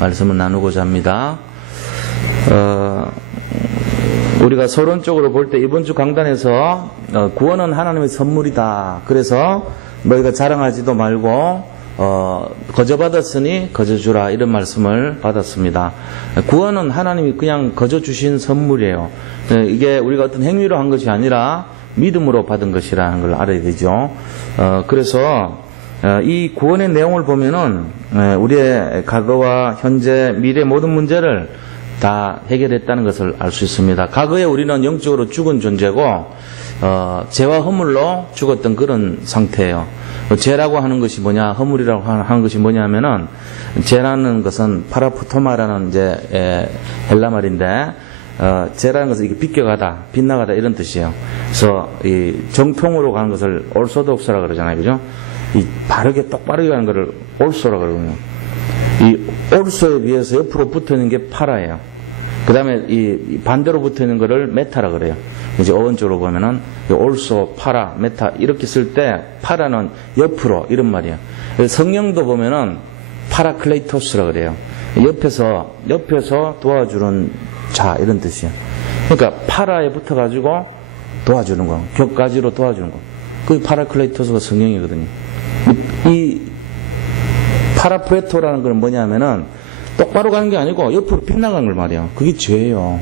말씀을 나누고자 합니다. 우리가 서론적으로 볼 때 이번 주 강단에서 구원은 하나님의 선물이다. 그래서 너희가 자랑하지도 말고 거저 받았으니 거저 주라, 이런 말씀을 받았습니다. 구원은 하나님이 그냥 거저 주신 선물이에요. 이게 우리가 어떤 행위로 한 것이 아니라 믿음으로 받은 것이라는 걸 알아야 되죠. 그래서 이 구원의 내용을 보면은 우리의 과거와 현재, 미래 모든 문제를 다 해결했다는 것을 알 수 있습니다. 과거에 우리는 영적으로 죽은 존재고 죄와 허물로 죽었던 그런 상태예요. 죄라고 하는 것이 뭐냐, 허물이라고 하는 것이 뭐냐면은, 죄라는 것은 파라푸토마라는 이제 헬라 말인데, 죄라는 것은 이게 비껴가다, 빗나가다, 이런 뜻이에요. 그래서 이 정통으로 가는 것을 올소독스라 그러잖아요, 그죠? 이 바르게 똑바르게 가는 것을 올소라 그러거든요. 이 올소에 비해서 옆으로 붙어 있는 게 파라예요. 그 다음에 이 반대로 붙어 있는 것을 메타라 그래요. 이제 어원적으로 보면은 올소, 파라, 메타 이렇게 쓸 때 파라는 옆으로, 이런 말이에요. 성령도 보면은 파라클레이토스라 그래요. 옆에서 도와주는 자, 이런 뜻이에요. 그러니까 파라에 붙어가지고 도와주는 거, 격가지로 도와주는 거. 그게 파라클레이토스가 성령이거든요. 이 파라프레토라는 건 뭐냐면은 똑바로 가는 게 아니고 옆으로 빗나가는 걸 말이에요. 그게 죄예요.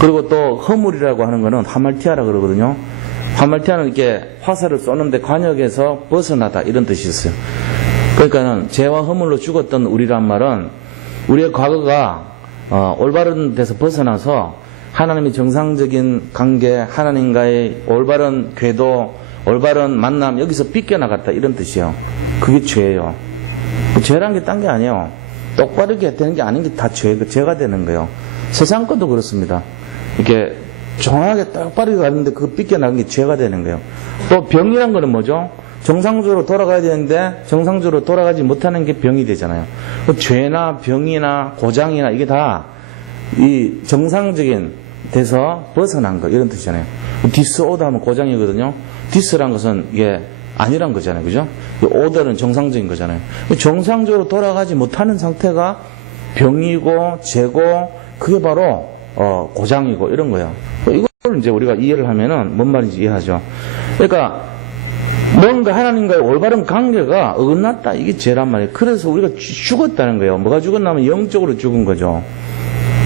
그리고 또 허물이라고 하는 거는 하말티아라 그러거든요. 하말티아는 이렇게 화살을 쏘는데 관역에서 벗어나다, 이런 뜻이 있어요. 그러니까는 죄와 허물로 죽었던 우리란 말은 우리의 과거가 올바른 데서 벗어나서 하나님의 정상적인 관계, 하나님과의 올바른 궤도, 올바른 만남, 여기서 빗겨나갔다, 이런 뜻이에요. 그게 죄예요. 죄란 게 딴 게 아니에요. 똑바르게 되는 게 아닌 게 다 죄가 되는 거예요. 세상 것도 그렇습니다. 이렇게 정확하게 똑바르게 가는데 그거 빗겨나간 게 죄가 되는 거예요. 또 병이란 거는 뭐죠? 정상적으로 돌아가야 되는데 정상적으로 돌아가지 못하는 게 병이 되잖아요. 죄나 병이나 고장이나 이게 다 이 정상적인 데서 벗어난 거, 이런 뜻이잖아요. 디스오더 하면 고장이거든요. 디스란 것은 이게 아니란 거잖아요. 그죠? 오더는 정상적인 거잖아요. 정상적으로 돌아가지 못하는 상태가 병이고 죄고, 그게 바로 고장이고, 이런 거예요. 이걸 이제 우리가 이해를 하면은 뭔 말인지 이해하죠. 그러니까 뭔가 하나님과의 올바른 관계가 어긋났다, 이게 죄란 말이에요. 그래서 우리가 죽었다는 거예요. 뭐가 죽었냐면 영적으로 죽은 거죠.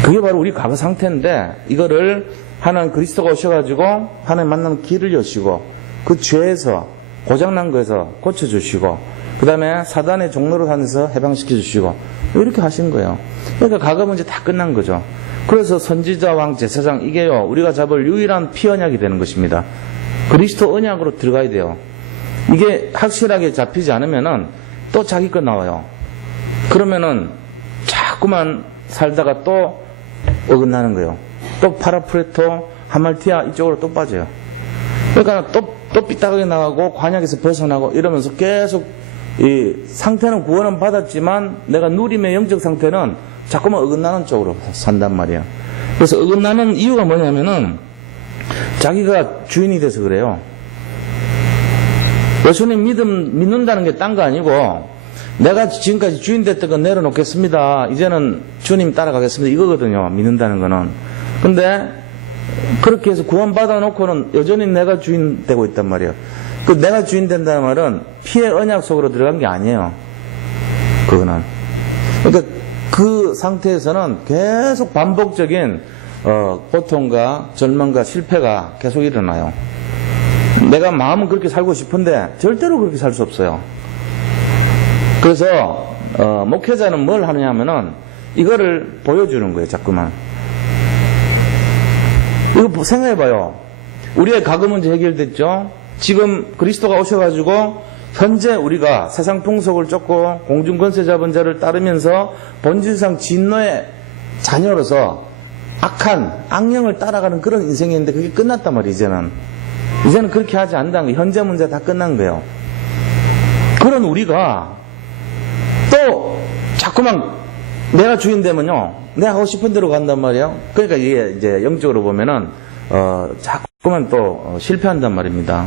그게 바로 우리 과거 상태인데, 이거를 하나님 그리스도가 오셔가지고 하나님 만나는 길을 여시고, 그 죄에서, 고장난 거에서 고쳐주시고, 그 다음에 사단의 종로로 하면서 해방시켜주시고, 이렇게 하신 거예요. 그러니까 과거 문제 다 끝난 거죠. 그래서 선지자, 왕, 제사장, 이게요, 우리가 잡을 유일한 피언약이 되는 것입니다. 그리스도 언약으로 들어가야 돼요. 이게 확실하게 잡히지 않으면은 또 자기 거 나와요. 그러면은 자꾸만 살다가 또 어긋나는 거예요. 또 파라프레토, 하말티아 이쪽으로 또 빠져요. 그러니까 또 삐딱하게 나가고 관역에서 벗어나고 이러면서 계속 이 상태는 구원은 받았지만 내가 누림의 영적 상태는 자꾸만 어긋나는 쪽으로 산단 말이에요. 그래서 어긋나는 이유가 뭐냐면은 자기가 주인이 돼서 그래요. 예수님 믿는다는 게 딴 거 아니고 내가 지금까지 주인 됐던 건 내려놓겠습니다. 이제는 주님 따라가겠습니다. 이거거든요. 믿는다는 거는. 근데 그렇게 해서 구원받아 놓고는 여전히 내가 주인 되고 있단 말이에요. 그 내가 주인 된다는 말은 피의 언약 속으로 들어간 게 아니에요. 그거는. 그러니까 그 상태에서는 계속 반복적인 고통과 절망과 실패가 계속 일어나요. 내가 마음은 그렇게 살고 싶은데 절대로 그렇게 살 수 없어요. 그래서 목회자는 뭘 하느냐면은 이거를 보여주는 거예요. 자꾸만. 이거 생각해봐요. 우리의 과거 문제 해결됐죠? 지금 그리스도가 오셔가지고 현재 우리가 세상 풍속을 쫓고 공중권세 잡은 자를 따르면서 본질상 진노의 자녀로서 악한 악령을 따라가는 그런 인생인데 그게 끝났단 말이에요. 이제는 그렇게 하지 않는다는 거예요. 현재 문제 다 끝난 거예요. 그런 우리가 또 자꾸만 내가 주인 되면요, 내가 하고 싶은 대로 간단 말이에요. 그러니까 이게 이제 영적으로 보면은 자꾸만 또 실패한단 말입니다.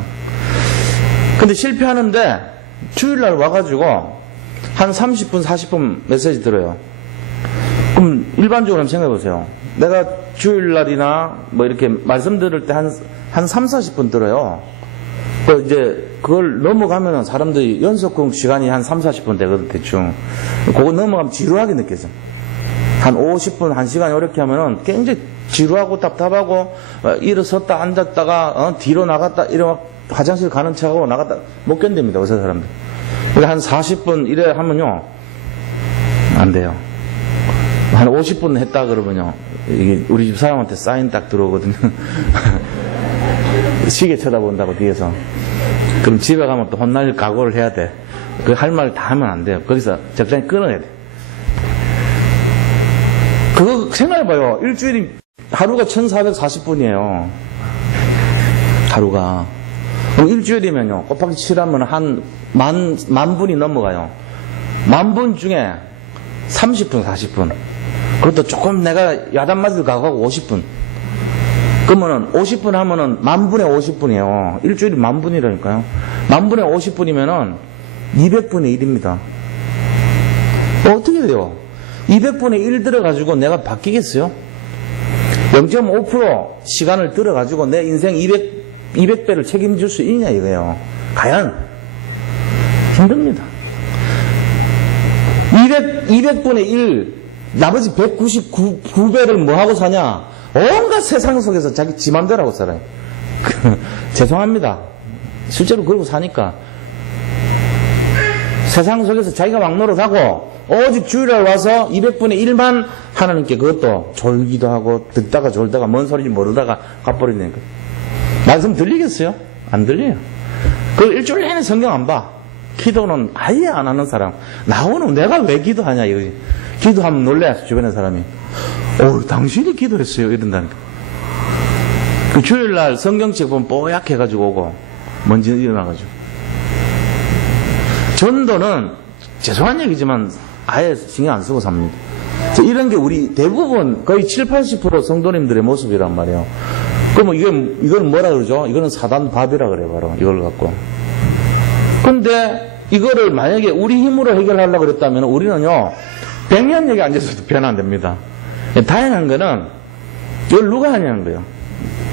근데 실패하는데 주일날 와가지고 한 30분 40분 메시지 들어요. 그럼 일반적으로 한번 생각해 보세요. 내가 주일날이나 뭐 이렇게 말씀 들을 때 한 3, 40분 들어요. 이제 그걸 넘어가면은 사람들이 연속 시간이 한 3, 40분 되거든, 대충. 그거 넘어가면 지루하게 느껴져. 한 50분, 1시간 이렇게 하면은 굉장히 지루하고 답답하고, 일어섰다 앉았다가, 뒤로 나갔다, 이러 화장실 가는 척하고 나갔다, 못 견딥니다, 의사 사람들. 한 40분 이래 하면요, 안 돼요. 한 50분 했다 그러면요, 이게 우리 집 사람한테 사인 딱 들어오거든요. 시계 쳐다본다고 뒤에서. 그럼 집에 가면 또 혼날 각오를 해야 돼. 그 할 말 다 하면 안 돼요. 거기서 적당히 끊어야 돼. 그거 생각해봐요. 일주일이, 하루가 1440분이에요. 하루가. 그럼 일주일이면요, 곱하기 7하면 한 만 분이 넘어가요. 10,000분 중에 30분, 40분. 그것도 조금 내가 야단 맞을 각오하고 50분. 그러면은 50분 하면은 10,000분에 50분이에요. 일주일이 10,000분이라니까요. 10,000분에 50분이면은 200분의 1입니다. 어떻게 돼요? 200분의 1 들어가지고 내가 바뀌겠어요? 0.5% 시간을 들어가지고 내 인생 200배를 책임질 수 있냐 이거예요. 과연 힘듭니다. 200분의 1, 나머지 199배를 뭐하고 사냐? 온갖 세상 속에서 자기 지 맘대로 하고 살아요. 죄송합니다. 실제로 그러고 사니까. 세상 속에서 자기가 막 노릇하고 오직 주일날 와서 200분의 1만 하나님께 그것도 졸기도 하고 듣다가 졸다가 뭔 소리인지 모르다가 가버리니까. 말씀 들리겠어요? 안 들려요. 그 일주일 내내 성경 안 봐. 기도는 아예 안 하는 사람. 나오는 내가 왜 기도하냐 이거지. 기도하면 놀래 주변의 사람이. 당신이 기도했어요 이런다니까. 그 주일날 성경책 보면 뽀얗해가지고 오고 먼지 일어나가지고. 전도는 죄송한 얘기지만 아예 신경 안 쓰고 삽니다. 이런 게 우리 대부분 거의 7, 80% 성도님들의 모습이란 말이에요. 그럼 이건 뭐라 그러죠? 이거는 사단밥이라 그래 바로 이걸 갖고. 근데 이거를 만약에 우리 힘으로 해결하려고 그랬다면 우리는요 100년 여기 앉아서도 변화 안 됩니다. 다양한 거는 이걸 누가 하냐는 거예요.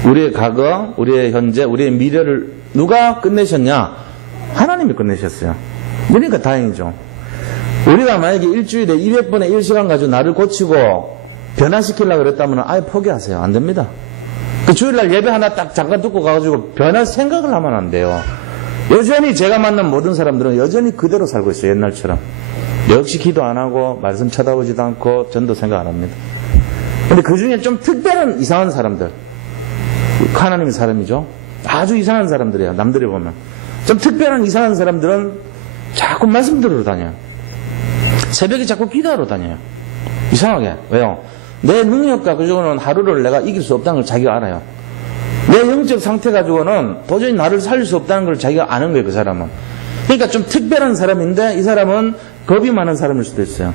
우리의 과거, 우리의 현재, 우리의 미래를 누가 끝내셨냐? 하나님이 끝내셨어요. 그러니까 다행이죠. 우리가 만약에 일주일에 200분의 1시간 가지고 나를 고치고 변화시키려고 그랬다면 아예 포기하세요. 안 됩니다. 그 주일날 예배 하나 딱 잠깐 듣고 가가지고 변할 생각을 하면 안 돼요. 여전히 제가 만난 모든 사람들은 여전히 그대로 살고 있어요. 옛날처럼. 역시 기도 안 하고 말씀 쳐다보지도 않고 전도 생각 안 합니다. 근데 그 중에 좀 특별한 이상한 사람들, 하나님의 사람이죠. 아주 이상한 사람들이에요. 남들이 보면. 좀 특별한 이상한 사람들은 자꾸 말씀 들으러 다녀요. 새벽에 자꾸 기도하러 다녀요. 이상하게. 왜요? 내 능력 가지고는 하루를 내가 이길 수 없다는 걸 자기가 알아요. 내 영적 상태 가지고는 도저히 나를 살릴 수 없다는 걸 자기가 아는 거예요, 그 사람은. 그러니까 좀 특별한 사람인데 이 사람은 겁이 많은 사람일 수도 있어요.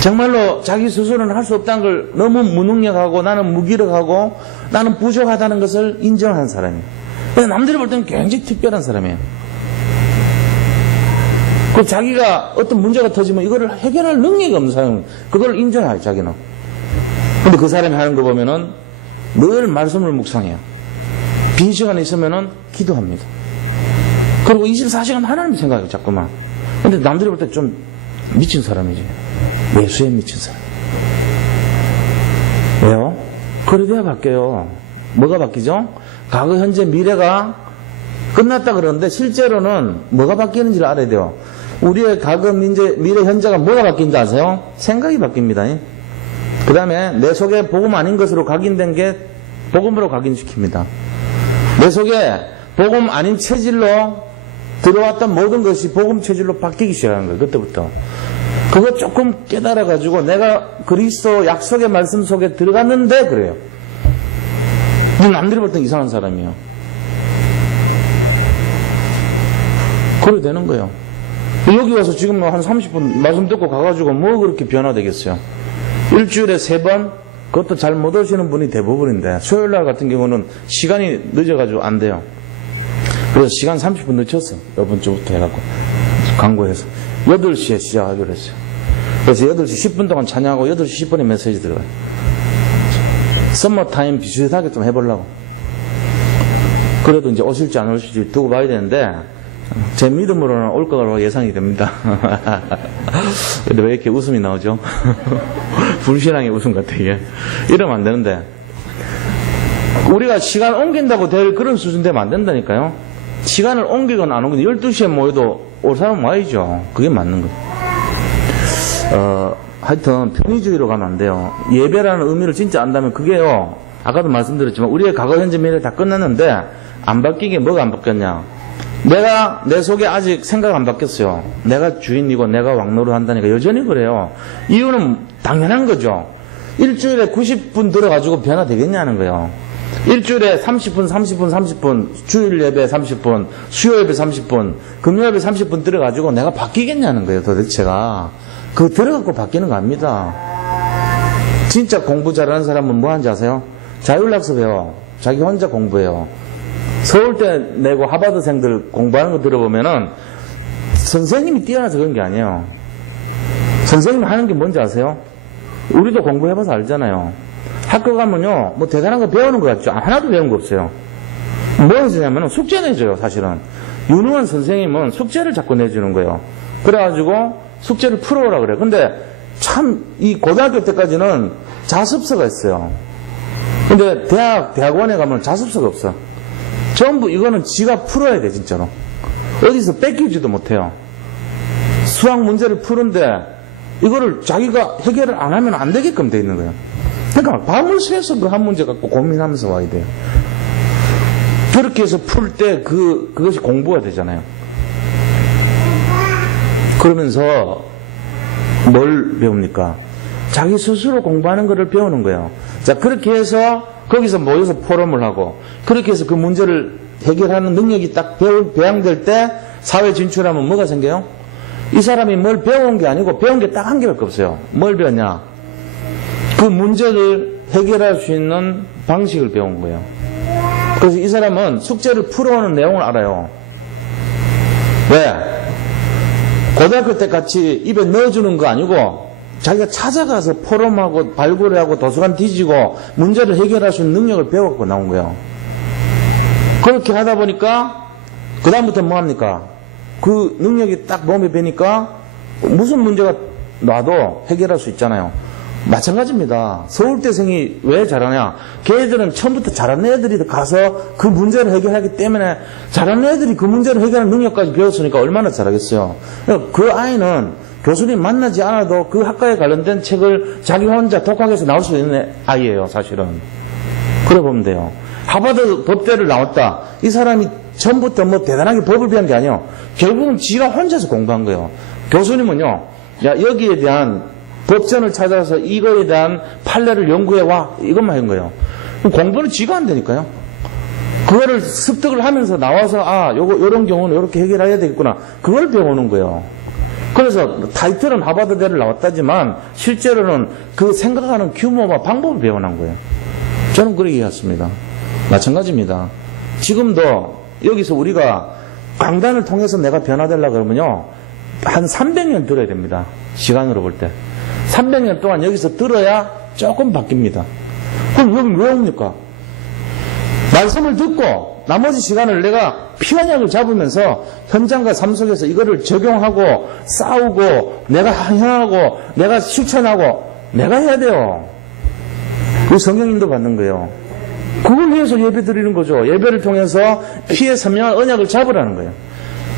정말로 자기 스스로는 할 수 없다는 걸 너무 무능력하고 나는 무기력하고 나는 부족하다는 것을 인정한 사람이에요. 그래서 남들이 볼 때는 굉장히 특별한 사람이에요. 그 자기가 어떤 문제가 터지면 이거를 해결할 능력이 없는 사람은 그걸 인정해요, 자기는. 근데 그 사람이 하는 거 보면은 늘 말씀을 묵상해요. 빈 시간에 있으면은 기도합니다. 그리고 24시간 하나님 생각해요, 자꾸만. 근데 남들이 볼 때 좀 미친 사람이지. 예수에 미친 사람. 왜요? 그래 돼야 바뀌어요. 뭐가 바뀌죠? 과거, 현재, 미래가 끝났다 그러는데 실제로는 뭐가 바뀌는지를 알아야 돼요. 우리의 과거, 미래, 현재가 뭐가 바뀐지 아세요? 생각이 바뀝니다. 그 다음에 내 속에 복음 아닌 것으로 각인된 게 복음으로 각인시킵니다. 내 속에 복음 아닌 체질로 들어왔던 모든 것이 복음 체질로 바뀌기 시작한 거예요. 그때부터. 그거 조금 깨달아가지고 내가 그리스도 약속의 말씀 속에 들어갔는데 그래요. 남들이 볼 땐 이상한 사람이에요. 그래 되는 거예요. 여기 와서 지금 한 30분 말씀 듣고 가가지고 뭐 그렇게 변화되겠어요. 일주일에 3번 그것도 잘 못 오시는 분이 대부분인데 수요일날 같은 경우는 시간이 늦어가지고 안 돼요. 그래서 시간 30분 늦췄어. 이번 주부터 해갖고 광고해서 8시에 시작하기로 했어요. 그래서 8시 10분 동안 찬양하고 8시 10분에 메시지 들어가요. 썸머타임 비슷하게 좀 해보려고. 그래도 이제 오실지 안 오실지 두고 봐야 되는데, 제 믿음으로는 올 거로 예상이 됩니다. 근데 왜 이렇게 웃음이 나오죠? 불신앙의 웃음 같아, 이게. 이러면 안 되는데. 우리가 시간 옮긴다고 될 그런 수준 되면 안 된다니까요. 시간을 옮기건 안 옮기건 12시에 모여도 올 사람은 와야죠. 그게 맞는 거예요. 하여튼 편의주의로 가면 안 돼요. 예배라는 의미를 진짜 안다면 그게요, 아까도 말씀드렸지만 우리의 과거 현재 미래 다 끝났는데 안 바뀌게 뭐가 안 바뀌었냐. 내 속에 아직 생각 안 바뀌었어요. 내가 주인이고 내가 왕노를 한다니까 여전히 그래요. 이유는 당연한 거죠. 일주일에 90분 들어가지고 변화되겠냐는 거예요. 일주일에 30분, 주일 예배 30분, 수요 예배 30분, 금요 예배 30분 들어가지고 내가 바뀌겠냐는 거예요, 도대체가. 그거 들어갖고 바뀌는 거 아닙니다. 진짜 공부 잘하는 사람은 뭐 하는지 아세요? 자율학습 해요. 자기 혼자 공부해요. 서울대 내고 하버드생들 공부하는 거 들어보면은 선생님이 뛰어나서 그런 게 아니에요. 선생님이 하는 게 뭔지 아세요? 우리도 공부해봐서 알잖아요. 학교 가면요, 뭐 대단한 거 배우는 거 같죠? 하나도 배운 거 없어요. 뭐 해주냐면 숙제 내줘요, 사실은. 유능한 선생님은 숙제를 자꾸 내주는 거예요. 그래가지고 숙제를 풀어오라 그래. 근데 참, 이 고등학교 때까지는 자습서가 있어요. 근데 대학원에 가면 자습서가 없어. 전부 이거는 지가 풀어야 돼, 진짜로. 어디서 뺏기지도 못해요. 수학 문제를 푸는데 이거를 자기가 해결을 안 하면 안 되게끔 돼 있는 거예요. 그러니까 밤을 새서 그 한 문제 갖고 고민하면서 와야 돼요. 그렇게 해서 풀 때 그것이 공부가 되잖아요. 그러면서 뭘 배웁니까? 자기 스스로 공부하는 것을 배우는 거예요. 자, 그렇게 해서 거기서 모여서 포럼을 하고, 그렇게 해서 그 문제를 해결하는 능력이 딱 배양될 때 사회 진출하면 뭐가 생겨요? 이 사람이 뭘 배운 게 아니고 배운 게 딱 한 개밖에 없어요. 뭘 배웠냐? 그 문제를 해결할 수 있는 방식을 배운 거예요. 그래서 이 사람은 숙제를 풀어오는 내용을 알아요. 왜? 고등학교 때 같이 입에 넣어주는 거 아니고 자기가 찾아가서 포럼하고 발굴하고 도서관 뒤지고 문제를 해결할 수 있는 능력을 배워갖고 나온 거예요. 그렇게 하다 보니까 그 다음부터 뭐 합니까? 그 능력이 딱 몸에 배니까 무슨 문제가 놔도 해결할 수 있잖아요. 마찬가지입니다. 서울대생이 왜 잘하냐? 걔네들은 처음부터 잘하는 애들이 가서 그 문제를 해결하기 때문에 잘하는 애들이 그 문제를 해결하는 능력까지 배웠으니까 얼마나 잘하겠어요. 그 아이는 교수님 만나지 않아도 그 학과에 관련된 책을 자기 혼자 독학해서 나올 수 있는 아이예요, 사실은. 그래 보면 돼요. 하버드 법대를 나왔다. 이 사람이 처음부터 뭐 대단하게 법을 배운 게 아니에요. 결국은 지가 혼자서 공부한 거예요. 교수님은요, 야, 여기에 대한 법전을 찾아서 이거에 대한 판례를 연구해와. 이것만 한 거예요. 공부는 지가 안 되니까요. 그거를 습득을 하면서 나와서, 아, 요런 경우는 요렇게 해결해야 되겠구나. 그걸 배우는 거예요. 그래서 타이틀은 하버드대를 나왔다지만 실제로는 그 생각하는 규모와 방법을 배워난 거예요. 저는 그렇게 이해했습니다. 마찬가지입니다. 지금도 여기서 우리가 강단을 통해서 내가 변화되려고 그러면요, 한 300년 들어야 됩니다. 시간으로 볼 때. 300년 동안 여기서 들어야 조금 바뀝니다. 그럼 여기 왜 옵니까? 말씀을 듣고 나머지 시간을 내가 피한약을 잡으면서 현장과 삶 속에서 이거를 적용하고 싸우고 내가 향하고 내가 실천하고 내가 해야 돼요. 그 성령님도 받는 거예요. 그걸 위해서 예배 드리는 거죠. 예배를 통해서 피의 선명한 언약을 잡으라는 거예요.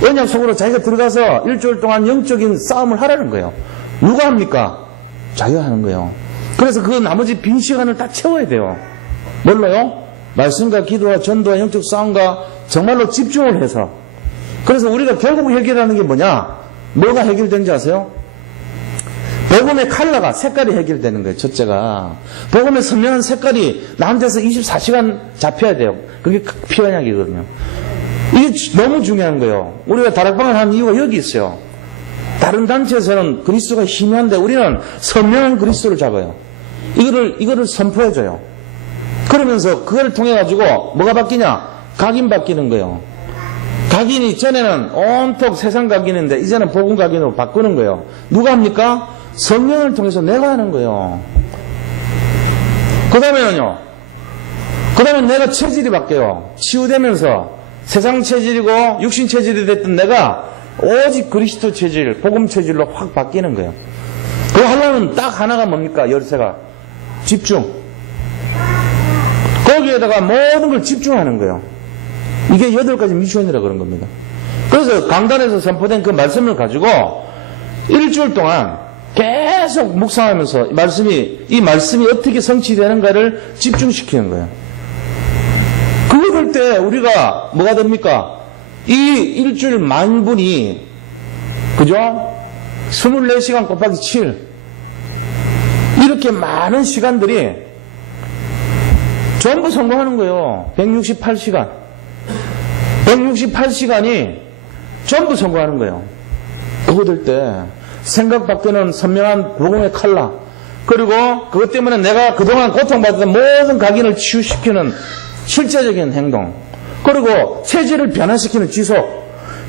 언약 속으로 자기가 들어가서 일주일 동안 영적인 싸움을 하라는 거예요. 누가 합니까? 자기가 하는 거예요. 그래서 그 나머지 빈 시간을 다 채워야 돼요. 뭘로요? 말씀과 기도와 전도와 영적 싸움과 정말로 집중을 해서. 그래서 우리가 결국 해결하는 게 뭐냐? 뭐가 해결되는지 아세요? 복음의 컬러가, 색깔이 해결되는 거예요. 첫째가. 복음의 선명한 색깔이 나한테서 24시간 잡혀야 돼요. 그게 피언약이거든요. 이게 너무 중요한 거예요. 우리가 다락방을 하는 이유가 여기 있어요. 다른 단체에서는 그리스도가 희미한데 우리는 선명한 그리스도를 잡아요. 이거를 선포해줘요. 그러면서 그걸 통해가지고 뭐가 바뀌냐? 각인 바뀌는 거예요. 각인이 전에는 온통 세상 각인인데 이제는 복음 각인으로 바꾸는 거예요. 누가 합니까? 성령을 통해서 내가 하는 거예요. 그 다음에는요. 그 다음에 내가 체질이 바뀌어요. 치유되면서 세상 체질이고 육신 체질이 됐던 내가 오직 그리스도 체질, 복음 체질로 확 바뀌는 거예요. 그거 하려면 딱 하나가 뭡니까? 열쇠가. 집중. 거기에다가 모든 걸 집중하는 거예요. 이게 8가지 미션이라 그런 겁니다. 그래서 강단에서 선포된 그 말씀을 가지고 일주일 동안 계속 묵상하면서 이 말씀이 어떻게 성취되는가를 집중시키는 거예요. 그럴 때 우리가 뭐가 됩니까? 이 일주일 만분이, 그죠? 24시간 곱하기 7. 이렇게 많은 시간들이 전부 성공하는 거예요. 168시간. 168시간이 전부 성공하는 거예요. 그거 될 때 생각 밖에는 선명한 복음의 칼라, 그리고 그것 때문에 내가 그동안 고통받았던 모든 각인을 치유시키는 실제적인 행동, 그리고 체질을 변화시키는 지속,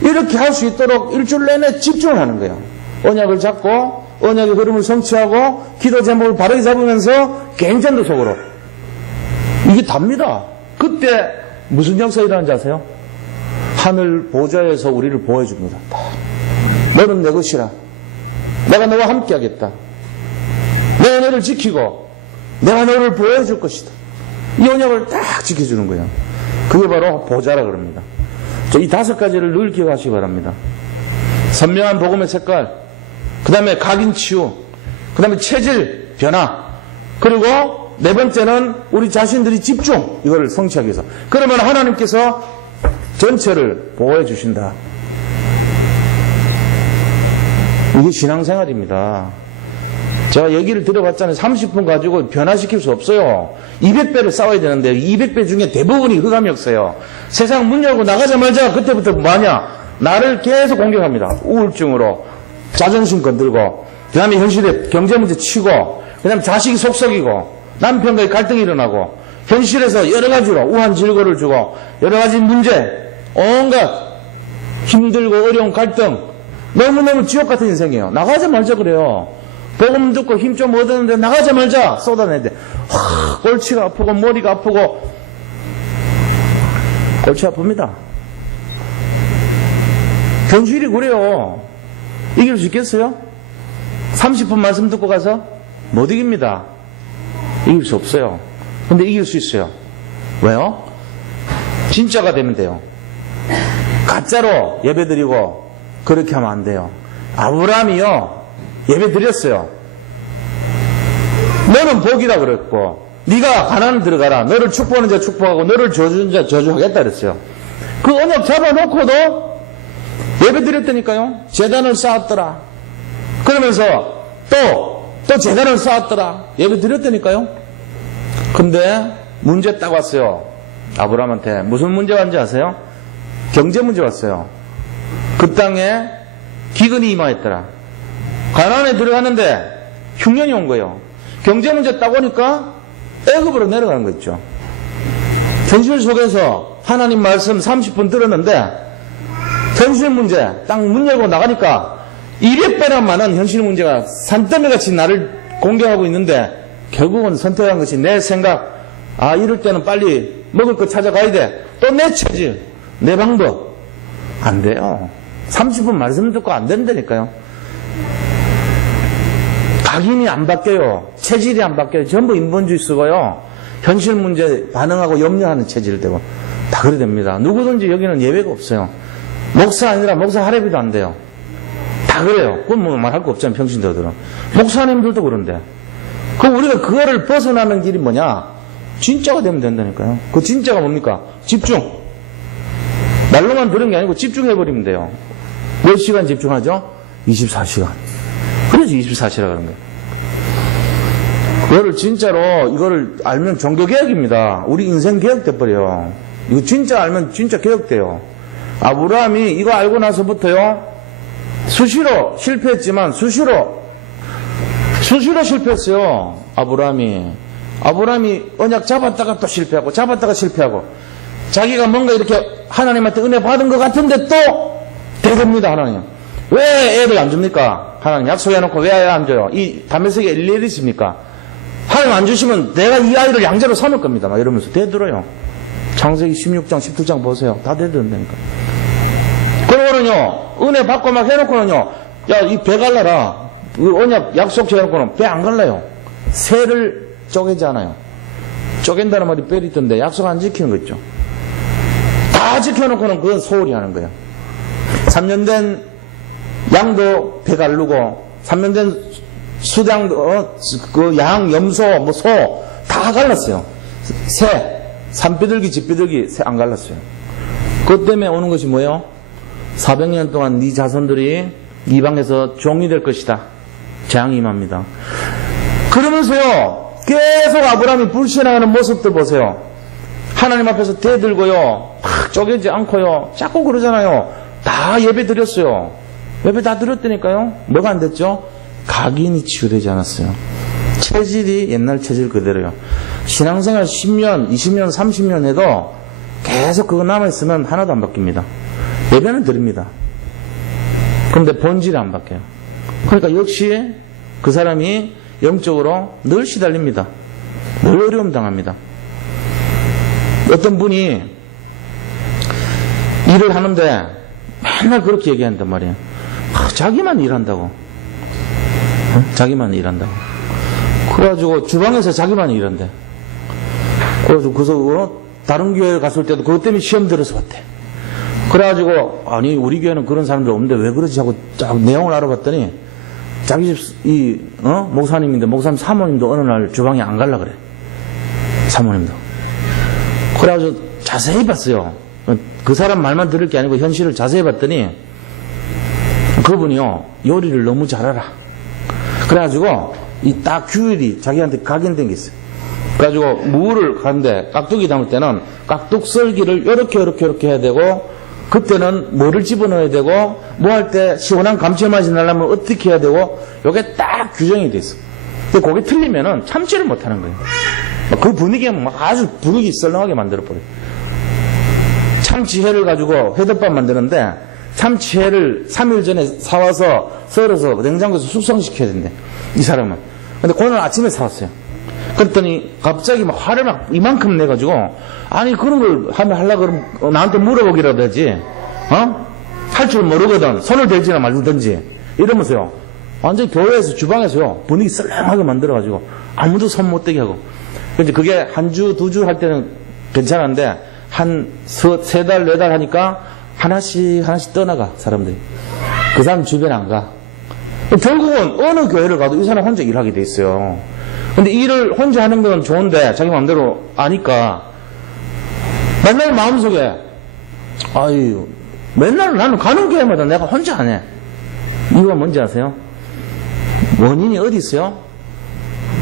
이렇게 할 수 있도록 일주일 내내 집중을 하는 거예요. 언약을 잡고 언약의 흐름을 성취하고 기도 제목을 바르게 잡으면서 개인전도 속으로. 이게 답니다. 그때 무슨 역사가 일어나는지 아세요? 하늘 보좌에서 우리를 보호해줍니다. 너는 내 것이라. 내가 너와 함께 하겠다. 내가 너를 지키고 내가 너를 보호해줄 것이다. 이 언약을 딱 지켜주는 거예요. 그게 바로 보좌라 그럽니다. 이 5가지를 늘 기억하시기 바랍니다. 선명한 복음의 색깔, 그 다음에 각인 치유, 그 다음에 체질 변화, 그리고 4번째는 우리 자신들이 집중, 이걸 성취하기 위해서. 그러면 하나님께서 전체를 보호해 주신다. 이게 신앙생활입니다. 제가 얘기를 들어봤잖아요. 30분 가지고 변화시킬 수 없어요. 200배를 싸워야 되는데 200배 중에 대부분이 흑암이 없어요. 세상 문 열고 나가자마자 그때부터 뭐하냐? 나를 계속 공격합니다. 우울증으로 자존심 건들고, 그 다음에 현실에 경제 문제 치고, 그 다음에 자식이 속썩이고, 남편과의 갈등이 일어나고, 현실에서 여러 가지로 우한 질고를 주고, 여러 가지 문제, 온갖 힘들고 어려운 갈등, 너무너무 지옥 같은 인생이에요. 나가자마자 그래요. 복음 듣고 힘 좀 얻었는데 나가자마자 쏟아내는데 골치가 아프고 머리가 아프고. 골치 아픕니다. 현실이 그래요. 이길 수 있겠어요? 30분 말씀 듣고 가서 못 이깁니다. 이길 수 없어요. 근데 이길 수 있어요. 왜요? 진짜가 되면 돼요. 가짜로 예배드리고 그렇게 하면 안 돼요. 아브라함이요, 예배드렸어요. 너는 복이라 그랬고, 네가 가나안 들어가라. 너를 축복하는 자 축복하고 너를 저주하는 자 저주하겠다 그랬어요. 그 언약 잡아놓고도 예배드렸다니까요. 재단을 쌓았더라. 그러면서 또 재단을 쌓았더라. 예배드렸다니까요. 근데 문제 딱 왔어요. 아브라함한테 무슨 문제 왔는지 아세요? 경제 문제 왔어요. 그 땅에 기근이 임하였더라. 가나안에 들어갔는데 흉년이 온 거예요. 경제 문제 딱 오니까 애굽으로 내려가는 거 있죠. 현실 속에서 하나님 말씀 30분 들었는데 현실 문제 딱 문 열고 나가니까 200배나 많은 현실 문제가 산더미같이 나를 공격하고 있는데 결국은 선택한 것이 내 생각. 아, 이럴 때는 빨리 먹을 거 찾아가야 돼. 또 내 체질, 내 방법. 안 돼요. 30분 말씀 듣고 안 된다니까요. 각인이 안 바뀌어요. 체질이 안 바뀌어요. 전부 인본주의 쓰고요. 현실 문제 반응하고 염려하는 체질 되고 다 그래 됩니다. 누구든지 여기는 예외가 없어요. 목사 아니라 목사 할애비도 안 돼요. 다 그래요. 그건 뭐 말할 거 없잖아요. 평신도들은. 목사님들도 그런데. 그럼 우리가 그거를 벗어나는 길이 뭐냐? 진짜가 되면 된다니까요. 그 진짜가 뭡니까? 집중. 말로만 들은 게 아니고 집중해버리면 돼요. 몇 시간 집중하죠? 24시간. 그래서 24시라 그런 거예요. 그거를 진짜로, 이거를 알면 종교개혁입니다. 우리 인생 개혁돼버려요. 이거 진짜 알면 진짜 개혁돼요. 아브라함이 이거 알고 나서부터요, 수시로 실패했지만, 수시로 실패했어요. 아브라함이 언약 잡았다가 또 실패하고, 잡았다가 실패하고, 자기가 뭔가 이렇게 하나님한테 은혜 받은 것 같은데 또 대듭니다, 하나님. 왜 애를 안 줍니까? 하나님 약속해놓고 왜 안 줘요? 이 담에색이 일일이십니까? 하나님 안 주시면 내가 이 아이를 양자로 삼을 겁니다. 막 이러면서 대들어요. 창세기 16장, 17장 보세요. 다 대드는다니까. 그러고는요, 은혜 받고 막 해놓고는요, 야, 이 배 갈라라. 언약 약속해 놓고는 배 안 갈라요. 새를 쪼개잖아요. 쪼갠다는 말이 뼈리 있던데 약속 안 지키는 거 있죠. 다 지켜놓고는 그건 소홀히 하는 거예요. 3년 된 양도 배 가르고 3년 된 수장도 그 양, 염소, 뭐 소 다 갈랐어요. 새, 산비둘기, 집비둘기 새 안 갈랐어요. 그것 때문에 오는 것이 뭐예요? 400년 동안 네 자손들이 이방에서 종이 될 것이다. 재앙이 임합니다. 그러면서요, 계속 아브라함이 불신하는 모습들 보세요. 하나님 앞에서 대들고요, 막 쪼개지 않고요, 자꾸 그러잖아요. 다 예배 드렸어요. 예배 다 드렸다니까요. 뭐가 안 됐죠? 각인이 치유되지 않았어요. 체질이 옛날 체질 그대로요. 신앙생활 10년, 20년, 30년 해도 계속 그거 남아있으면 하나도 안 바뀝니다. 예배는 드립니다. 그런데 본질이 안 바뀌어요. 그러니까 역시 그 사람이 영적으로 늘 시달립니다. 늘 어려움 당합니다. 어떤 분이 일을 하는데 맨날 그렇게 얘기한단 말이에요. 자기만 일한다고. 자기만 일한다고. 그래가지고 주방에서 자기만 일한대. 그래가지고 그래서 다른 교회 갔을 때도 그것 때문에 시험 들어서 봤대. 그래가지고 아니 우리 교회는 그런 사람들 없는데 왜 그러지 하고 쫙 내용을 알아봤더니 자기 집 목사님인데 목사님 사모님도 어느 날 주방에 안 갈라 그래. 사모님도. 그래가지고 자세히 봤어요. 그 사람 말만 들을 게 아니고 현실을 자세히 봤더니 그분이요 요리를 너무 잘 알아. 그래가지고 이 딱 규율이 자기한테 각인된 게 있어요. 그래가지고 무를 가는데 깍두기 담을 때는 깍둑 썰기를 요렇게 해야 되고 그때는 뭐를 집어넣어야 되고 뭐 할 때 시원한 감칠맛이 나려면 어떻게 해야 되고 요게 딱 규정이 돼 있어. 근데 그게 틀리면은 참지를 못하는 거예요. 그 분위기가 막 아주 분위기 썰렁하게 만들어버려요. 참치회를 가지고 회덮밥 만드는데 참치회를 3일 전에 사와서 썰어서 냉장고에서 숙성시켜야 된대. 이 사람은. 근데 오늘 아침에 사왔어요. 그랬더니 갑자기 막 화를 막 이만큼 내가지고 아니 그런 걸 하려고 그러면 나한테 물어보기라도 하지. 할 줄 모르거든. 손을 대지나 말든지 이러면서요. 완전히 교회에서 주방에서요 분위기 썰렁하게 만들어가지고 아무도 손 못 대게 하고. 근데 그게 한 주, 두 주 할 때는 괜찮은데 한 세 달, 네 달 하니까 하나씩 떠나가 사람들이. 그 사람 주변에 안 가. 결국은 어느 교회를 가도 이 사람 혼자 일하게 돼 있어요. 근데 일을 혼자 하는 건 좋은데 자기 마음대로 아니까 맨날 마음속에 아유 맨날 나는 가는 교회마다 내가 혼자 안 해. 이유가 뭔지 아세요? 원인이 어디 있어요?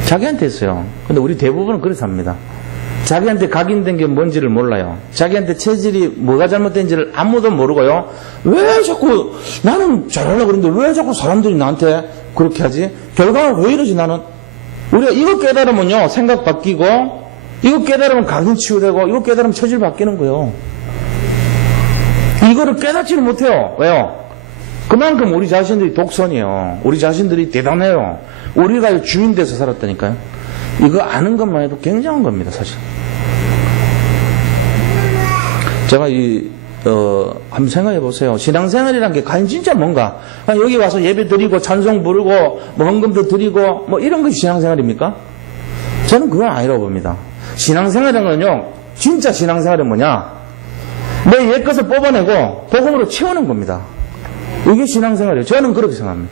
자기한테 있어요. 근데 우리 대부분은 그렇게 삽니다. 자기한테 각인된 게 뭔지를 몰라요. 자기한테 체질이 뭐가 잘못된지를 아무도 모르고요. 왜 자꾸 나는 잘하려고 그러는데 왜 자꾸 사람들이 나한테 그렇게 하지? 결과는 왜 이러지 나는? 우리가 이거 깨달으면요 생각 바뀌고 이거 깨달으면 각인 치유되고 이거 깨달으면 처질 바뀌는 거예요. 이거를 깨닫지를 못해요. 왜요? 그만큼 우리 자신들이 독선이에요. 우리 자신들이 대단해요. 우리가 주인 돼서 살았다니까요. 이거 아는 것만 해도 굉장한 겁니다, 사실. 제가 한번 생각해 보세요. 신앙생활이란 게 과연 진짜 뭔가? 여기 와서 예배 드리고 찬송 부르고 뭐 헌금도 드리고 뭐 이런 것이 신앙생활입니까? 저는 그건 아니라고 봅니다. 신앙생활이란 건요, 진짜 신앙생활은 뭐냐? 내 옛것을 뽑아내고 복음으로 채우는 겁니다. 이게 신앙생활이에요. 저는 그렇게 생각합니다.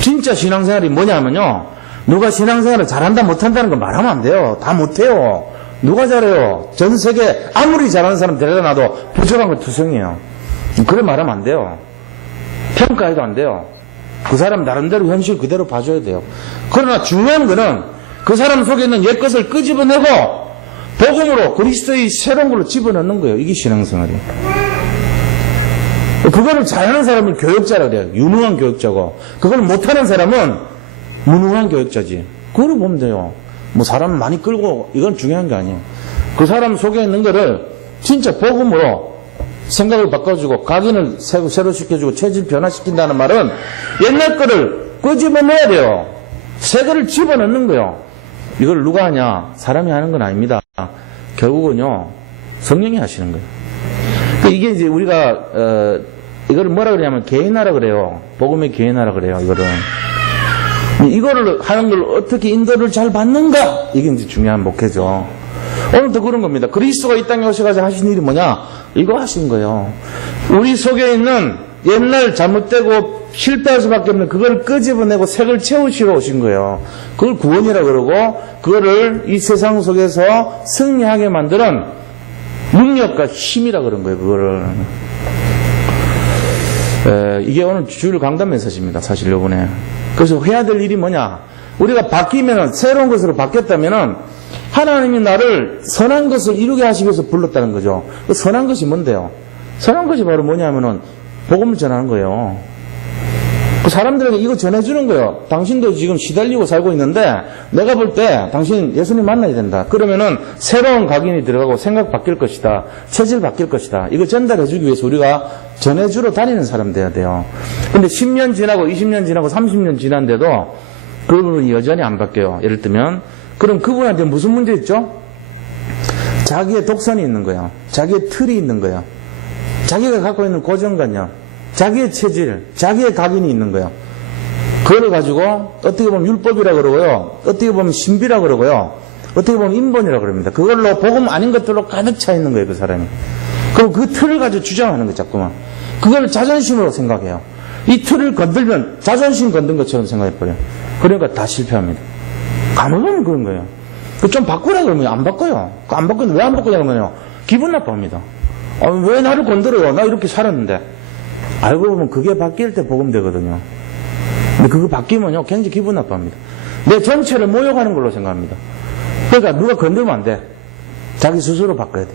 진짜 신앙생활이 뭐냐면요, 누가 신앙생활을 잘한다 못한다는 거 말하면 안 돼요. 다 못해요. 누가 잘해요? 전 세계 아무리 잘하는 사람 데려다 놔도 부족한 건 투성이에요. 그래 말하면 안 돼요. 평가해도 안 돼요. 그 사람 나름대로 현실 그대로 봐줘야 돼요. 그러나 중요한 거는 그 사람 속에 있는 옛것을 끄집어내고 복음으로 그리스도의 새로운 걸로 집어넣는 거예요. 이게 신앙생활이에요. 그거를 잘하는 사람을 교역자라고 해요. 유능한 교역자고. 그걸 못하는 사람은 무능한 교역자지. 그걸 보면 돼요. 뭐 사람 많이 끌고 이건 중요한 게 아니에요. 그 사람 속에 있는 거를 진짜 복음으로 생각을 바꿔주고 각인을 새로 시켜주고 체질 변화시킨다는 말은 옛날 거를 끄집어내야 돼요. 새 거를 집어넣는 거예요. 이걸 누가 하냐? 사람이 하는 건 아닙니다. 결국은요, 성령이 하시는 거예요. 이게 이제 우리가 이거를 뭐라 그러냐면 개인하라 그래요. 복음의 개인하라 그래요. 이거를 하는 걸 어떻게 인도를 잘 받는가? 이게 이제 중요한 목회죠. 오늘도 그런 겁니다. 그리스도가 이 땅에 오셔가지고 하신 일이 뭐냐? 이거 하신 거예요. 우리 속에 있는 옛날 잘못되고 실패할 수밖에 없는 그걸 끄집어내고 색을 채우시러 오신 거예요. 그걸 구원이라 그러고 그거를 이 세상 속에서 승리하게 만드는 능력과 힘이라 그런 거예요. 그거를. 이게 오늘 주일 강단 메시지입니다. 사실 요번에. 그래서 해야 될 일이 뭐냐? 우리가 바뀌면은 새로운 것으로 바뀌었다면은 하나님이 나를 선한 것을 이루게 하시기 위해서 불렀다는 거죠. 그 선한 것이 뭔데요? 선한 것이 바로 뭐냐면은 복음을 전하는 거예요. 그 사람들에게 이거 전해주는 거예요. 당신도 지금 시달리고 살고 있는데 내가 볼 때 당신 예수님 만나야 된다. 그러면은 새로운 각인이 들어가고 생각 바뀔 것이다. 체질 바뀔 것이다. 이거 전달해주기 위해서 우리가 전해주러 다니는 사람 돼야 돼요. 근데 10년 지나고 20년 지나고 30년 지났는데도 그분이 여전히 안 바뀌어요. 예를 들면 그럼 그분한테 무슨 문제 있죠? 자기의 독선이 있는 거예요. 자기의 틀이 있는 거예요. 자기가 갖고 있는 고정관념, 자기의 체질, 자기의 각인이 있는 거예요. 그걸 가지고 어떻게 보면 율법이라 그러고요. 어떻게 보면 신비라 그러고요. 어떻게 보면 인본이라 그럽니다. 그걸로 복음 아닌 것들로 가득 차 있는 거예요. 그 사람이. 그럼 그 틀을 가지고 주장하는 거예요. 자꾸만. 그걸 자존심으로 생각해요. 이 틀을 건들면 자존심 건든 것처럼 생각해버려요. 그러니까 다 실패합니다. 가만보면 그런 거예요. 좀 바꾸라 그러면 안 바꿔요. 안 바꾸는데 왜 안 바꾸냐 그러면요. 기분 나빠합니다. 왜 나를 건드려요? 나 이렇게 살았는데. 알고 보면 그게 바뀔 때 복음 되거든요. 근데 그거 바뀌면요. 굉장히 기분 나빠합니다. 내 전체를 모욕하는 걸로 생각합니다. 그러니까 누가 건들면 안 돼. 자기 스스로 바꿔야 돼.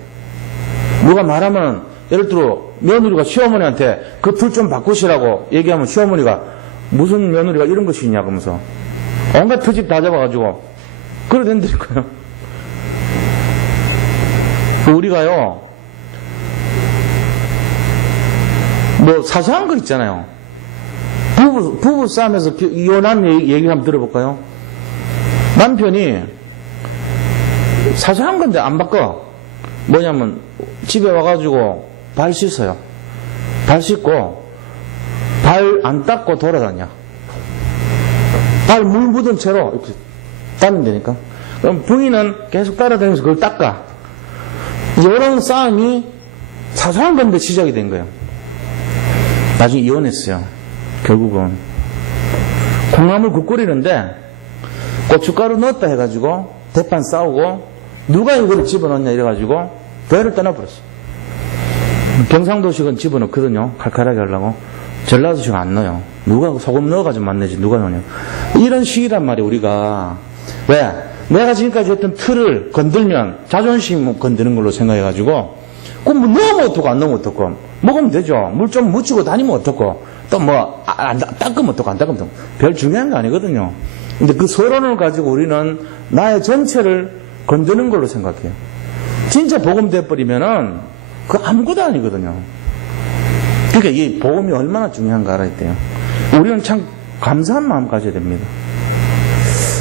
누가 말하면 예를 들어 며느리가 시어머니한테 그 틀 좀 바꾸시라고 얘기하면 시어머니가 무슨 며느리가 이런 것이 있냐 그러면서 온갖 트집 다 잡아가지고 그러댄다니까요. 우리가요 뭐 사소한 거 있잖아요. 부부 싸움에서 이혼한 얘기 한번 들어볼까요? 남편이 사소한 건데 안 바꿔. 뭐냐면 집에 와가지고 발 씻어요. 발 씻고 발 안 닦고 돌아다녀. 발 물 묻은 채로 이렇게 닦으면 되니까. 그럼 부인은 계속 따라다니면서 그걸 닦아. 이런 싸움이 사소한 건데 시작이 된 거예요. 나중에 이혼했어요. 결국은 콩나물 국 끓이는데 고춧가루 넣었다 해가지고 대판 싸우고 누가 이걸 집어넣냐 이래가지고 배를 떠나버렸어요. 경상도식은 집어넣거든요. 칼칼하게 하려고. 전라도식은 안 넣어요. 누가 소금 넣어가지고 만내지 누가 넣냐. 이런 식이란 말이에요. 우리가 왜? 내가 지금까지 했던 틀을 건들면 자존심 건드는 걸로 생각해가지고 그럼 뭐 넣으면 어떡고 안 넣으면 어떡고 먹으면 되죠. 물 좀 묻히고 다니면 어떡고 또 뭐 닦으면 어떡고 안 닦으면 어떡고 별 중요한 거 아니거든요. 근데 그 서론을 가지고 우리는 나의 전체를 건드는 걸로 생각해요. 진짜 복음 돼버리면은 그 아무것도 아니거든요. 그러니까 이 복음이 얼마나 중요한가 알아야 돼요. 우리는 참 감사한 마음 가져야 됩니다.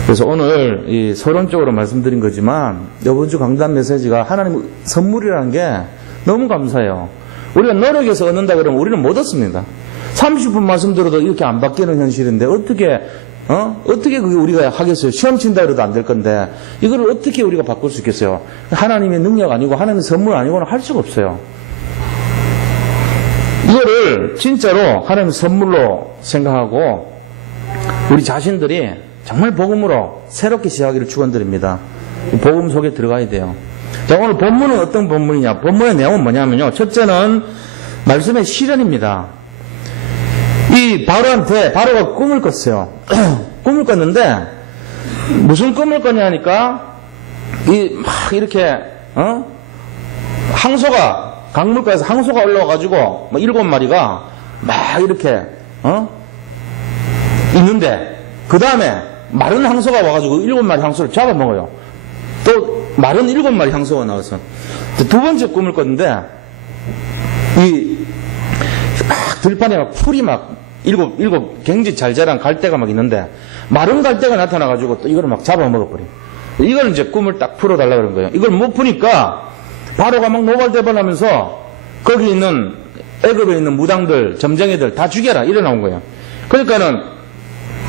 그래서 오늘 이 서론적으로 말씀드린 거지만 이번 주 강단 메시지가 하나님 선물이라는 게 너무 감사해요. 우리가 노력해서 얻는다 그러면 우리는 못 얻습니다. 30분 말씀 들어도 이렇게 안 바뀌는 현실인데 어떻게 그게 우리가 하겠어요? 시험 친다 그래도 안 될 건데 이걸 어떻게 우리가 바꿀 수 있겠어요? 하나님의 능력 아니고 하나님의 선물 아니고는 할 수가 없어요. 이거를 진짜로 하나님의 선물로 생각하고 우리 자신들이 정말 복음으로 새롭게 시작하기를 축원드립니다. 복음 속에 들어가야 돼요. 자, 오늘 본문은 어떤 본문이냐? 본문의 내용은 뭐냐면요. 첫째는 말씀의 실현입니다. 이 바로가 꿈을 꿨어요. 꿈을 꿨는데 무슨 꿈을 꿨냐 하니까 막 이렇게 항소가 강물가에서 항소가 올라와가지고 7마리가 막 이렇게 있는데 그 다음에 마른 항소가 와가지고 7마리 항소를 잡아먹어요. 또 마른 7마리 항소가 나와서 두 번째 꿈을 꿨는데 막 들판에 막 풀이 막 일곱 굉장히 잘 자란 갈대가 막 있는데 마른 갈대가 나타나가지고 또 이걸 막 잡아먹어버려. 이걸 이제 꿈을 딱 풀어달라 그런 거예요. 이걸 못 푸니까 바로가 막 노발대발하면서 거기 있는 애굽에 있는 무당들, 점쟁이들 다 죽여라 이래 나온 거예요. 그러니까는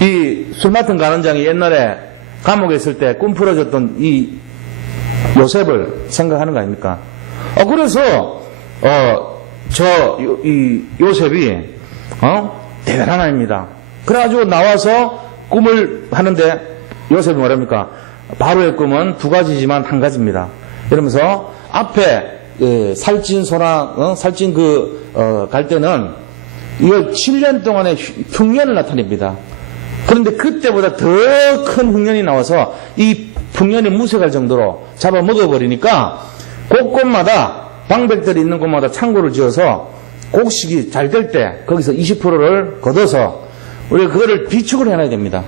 이 술 맡은 간원장이 옛날에 감옥에 있을 때 꿈 풀어줬던 이 요셉을 생각하는 거 아닙니까? 그래서 이 요셉이 대단한 아입니다. 그래가지고 나와서 꿈을 하는데 요셉이 뭐랍니까? 바로의 꿈은 두 가지지만 한 가지입니다. 이러면서 앞에 살찐 소나 살찐 갈 때는 이걸 7년 동안의 흉년을 나타냅니다. 그런데 그때보다 더 큰 흉년이 나와서 이 흉년이 무색할 정도로 잡아먹어버리니까 곳곳마다 방백들이 있는 곳마다 창고를 지어서 곡식이 잘 될 때 거기서 20%를 걷어서 우리가 그거를 비축을 해놔야 됩니다.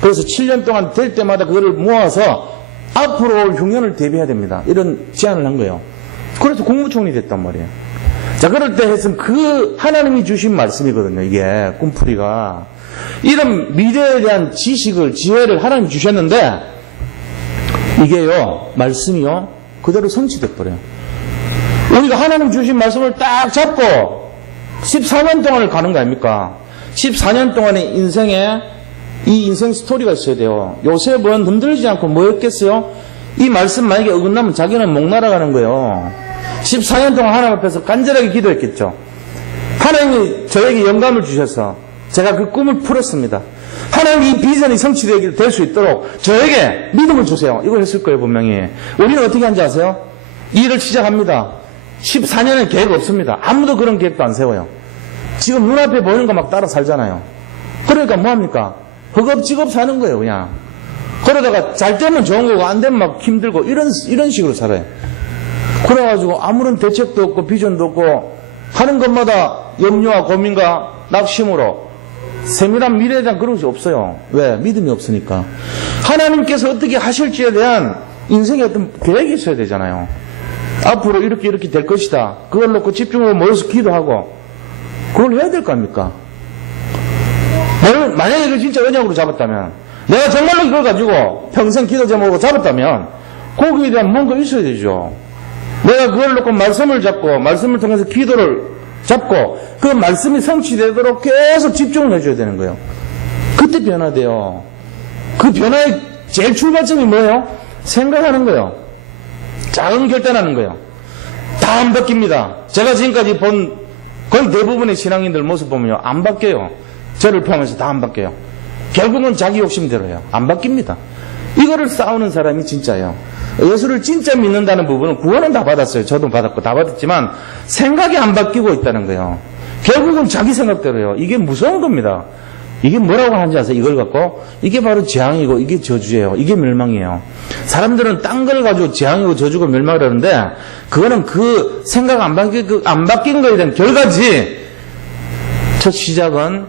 그래서 7년 동안 될 때마다 그거를 모아서 앞으로 올 흉년을 대비해야 됩니다. 이런 제안을 한 거예요. 그래서 국무총리 됐단 말이에요. 자, 그럴 때 했으면 그 하나님이 주신 말씀이거든요. 이게 꿈풀이가 이런 미래에 대한 지식을 지혜를 하나님이 주셨는데 이게요 말씀이요 그대로 성취돼 버려요. 우리가 하나님 주신 말씀을 딱 잡고 14년 동안을 가는 거 아닙니까? 14년 동안의 인생에 이 인생 스토리가 있어야 돼요. 요셉은 흔들리지 않고 뭐 했겠어요? 이 말씀 만약에 어긋나면 자기는 목 날아가는 거예요. 14년 동안 하나님 앞에서 간절하게 기도했겠죠. 하나님이 저에게 영감을 주셔서 제가 그 꿈을 풀었습니다. 하나님 이 비전이 성취될 수 있도록 저에게 믿음을 주세요. 이걸 했을 거예요 분명히. 우리는 어떻게 하는지 아세요? 일을 시작합니다. 14년의 계획 없습니다. 아무도 그런 계획도 안 세워요. 지금 눈앞에 보이는 거 막 따라 살잖아요. 그러니까 뭐합니까? 허겁지겁 사는 거예요 그냥. 그러다가 잘 되면 좋은 거고 안 되면 막 힘들고 이런 식으로 살아요. 그래가지고 아무런 대책도 없고 비전도 없고 하는 것마다 염려와 고민과 낙심으로 세밀한 미래에 대한 그런 것이 없어요. 왜? 믿음이 없으니까. 하나님께서 어떻게 하실지에 대한 인생의 어떤 계획이 있어야 되잖아요. 앞으로 이렇게 될 것이다. 그걸 놓고 집중으로 모여서 기도하고 그걸 해야 될 거 아닙니까? 만약에 이걸 진짜 언약으로 잡았다면 내가 정말로 이걸 가지고 평생 기도 제목으로 잡았다면 거기에 대한 뭔가 있어야 되죠. 내가 그걸 놓고 말씀을 잡고 말씀을 통해서 기도를 잡고 그 말씀이 성취되도록 계속 집중을 해줘야 되는 거예요. 그때 변화돼요. 그 변화의 제일 출발점이 뭐예요? 생각하는 거예요. 작은 결단하는 거예요. 다 안 바뀝니다. 제가 지금까지 본 거의 대부분의 신앙인들 모습 보면요 안 바뀌어요. 저를 포함해서 다 안 바뀌어요. 결국은 자기 욕심대로예요. 안 바뀝니다. 이거를 싸우는 사람이 진짜예요. 예수를 진짜 믿는다는 부분은 구원은 다 받았어요. 저도 받았고 다 받았지만 생각이 안 바뀌고 있다는 거예요. 결국은 자기 생각대로예요. 이게 무서운 겁니다. 이게 뭐라고 하는지 아세요? 이걸 갖고 이게 바로 재앙이고 이게 저주예요. 이게 멸망이에요. 사람들은 딴 걸 가지고 재앙이고 저주고 멸망을 하는데 그거는 그 생각 안 바뀐 거에 대한 결과지. 첫 시작은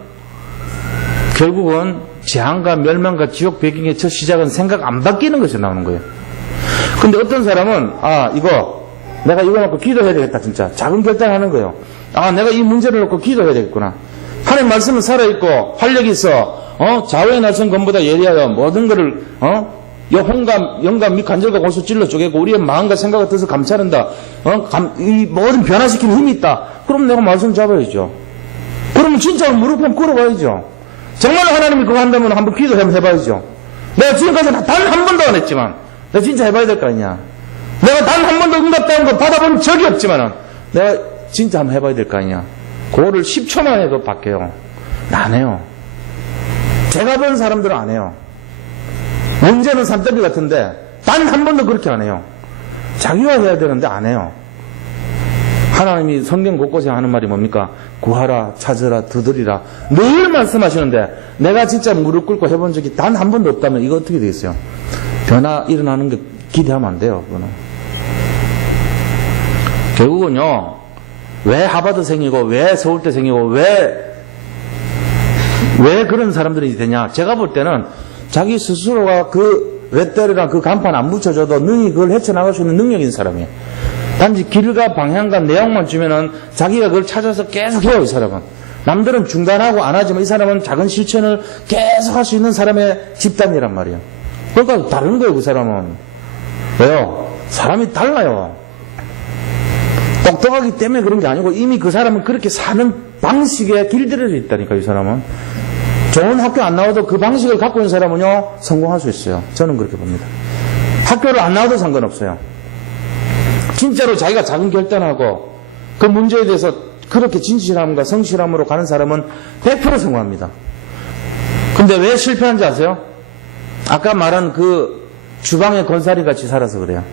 결국은 재앙과 멸망과 지옥 배경의 첫 시작은 생각 안 바뀌는 것에서 나오는 거예요. 근데 어떤 사람은 내가 이거 놓고 기도해야 되겠다. 진짜 작은 결단하는 거예요. 내가 이 문제를 놓고 기도해야 되겠구나. 하나님 말씀은 살아있고 활력이 있어. 좌우의 날선 검보다 예리하여 모든 것을 영감 및 간절과 골수 찔러 쪼개고 우리의 마음과 생각을 뜻을 감찰한다. 이 모든 변화시키는 힘이 있다. 그럼 내가 말씀 잡아야죠. 그러면 진짜 무릎 꿇고 꿇어봐야죠. 정말로 하나님이 그거 한다면 한번 기도 한번 해봐야죠. 내가 지금까지 단 한 번도 안 했지만 내가 진짜 해봐야 될 거 아니냐. 내가 단 한 번도 응답다는 거 받아본 적이 없지만 내가 진짜 한번 해봐야 될 거 아니냐. 그거를 10초만 해도 바뀌어요. 안 해요. 제가 본 사람들은 안 해요. 문제는 산더미 같은데 단 한 번도 그렇게 안 해요. 자기가 해야 되는데 안 해요. 하나님이 성경 곳곳에 하는 말이 뭡니까? 구하라, 찾으라, 두드리라. 늘 말씀하시는데 내가 진짜 무릎 꿇고 해본 적이 단 한 번도 없다면 이거 어떻게 되겠어요? 변화 일어나는 게 기대하면 안 돼요. 그거는. 결국은요. 왜 하버드생이고 왜 서울대생이고 왜 그런 사람들이 되냐. 제가 볼 때는 자기 스스로가 그 렛ter이랑 그 간판 안 붙여줘도 능히 그걸 헤쳐나갈 수 있는 능력인 사람이에요. 단지 길과 방향과 내용만 주면은 자기가 그걸 찾아서 계속 해요, 이 사람은. 남들은 중단하고 안 하지만 이 사람은 작은 실천을 계속 할 수 있는 사람의 집단이란 말이에요. 그러니까 다른 거예요, 그 사람은. 왜요? 사람이 달라요. 똑똑하기 때문에 그런 게 아니고 이미 그 사람은 그렇게 사는 방식에 길들여져 있다니까, 이 사람은. 좋은 학교 안 나와도 그 방식을 갖고 있는 사람은요, 성공할 수 있어요. 저는 그렇게 봅니다. 학교를 안 나와도 상관없어요. 진짜로 자기가 작은 결단하고 그 문제에 대해서 그렇게 진실함과 성실함으로 가는 사람은 100% 성공합니다. 근데 왜 실패한지 아세요? 아까 말한 그 주방의 건사리 같이 살아서 그래요.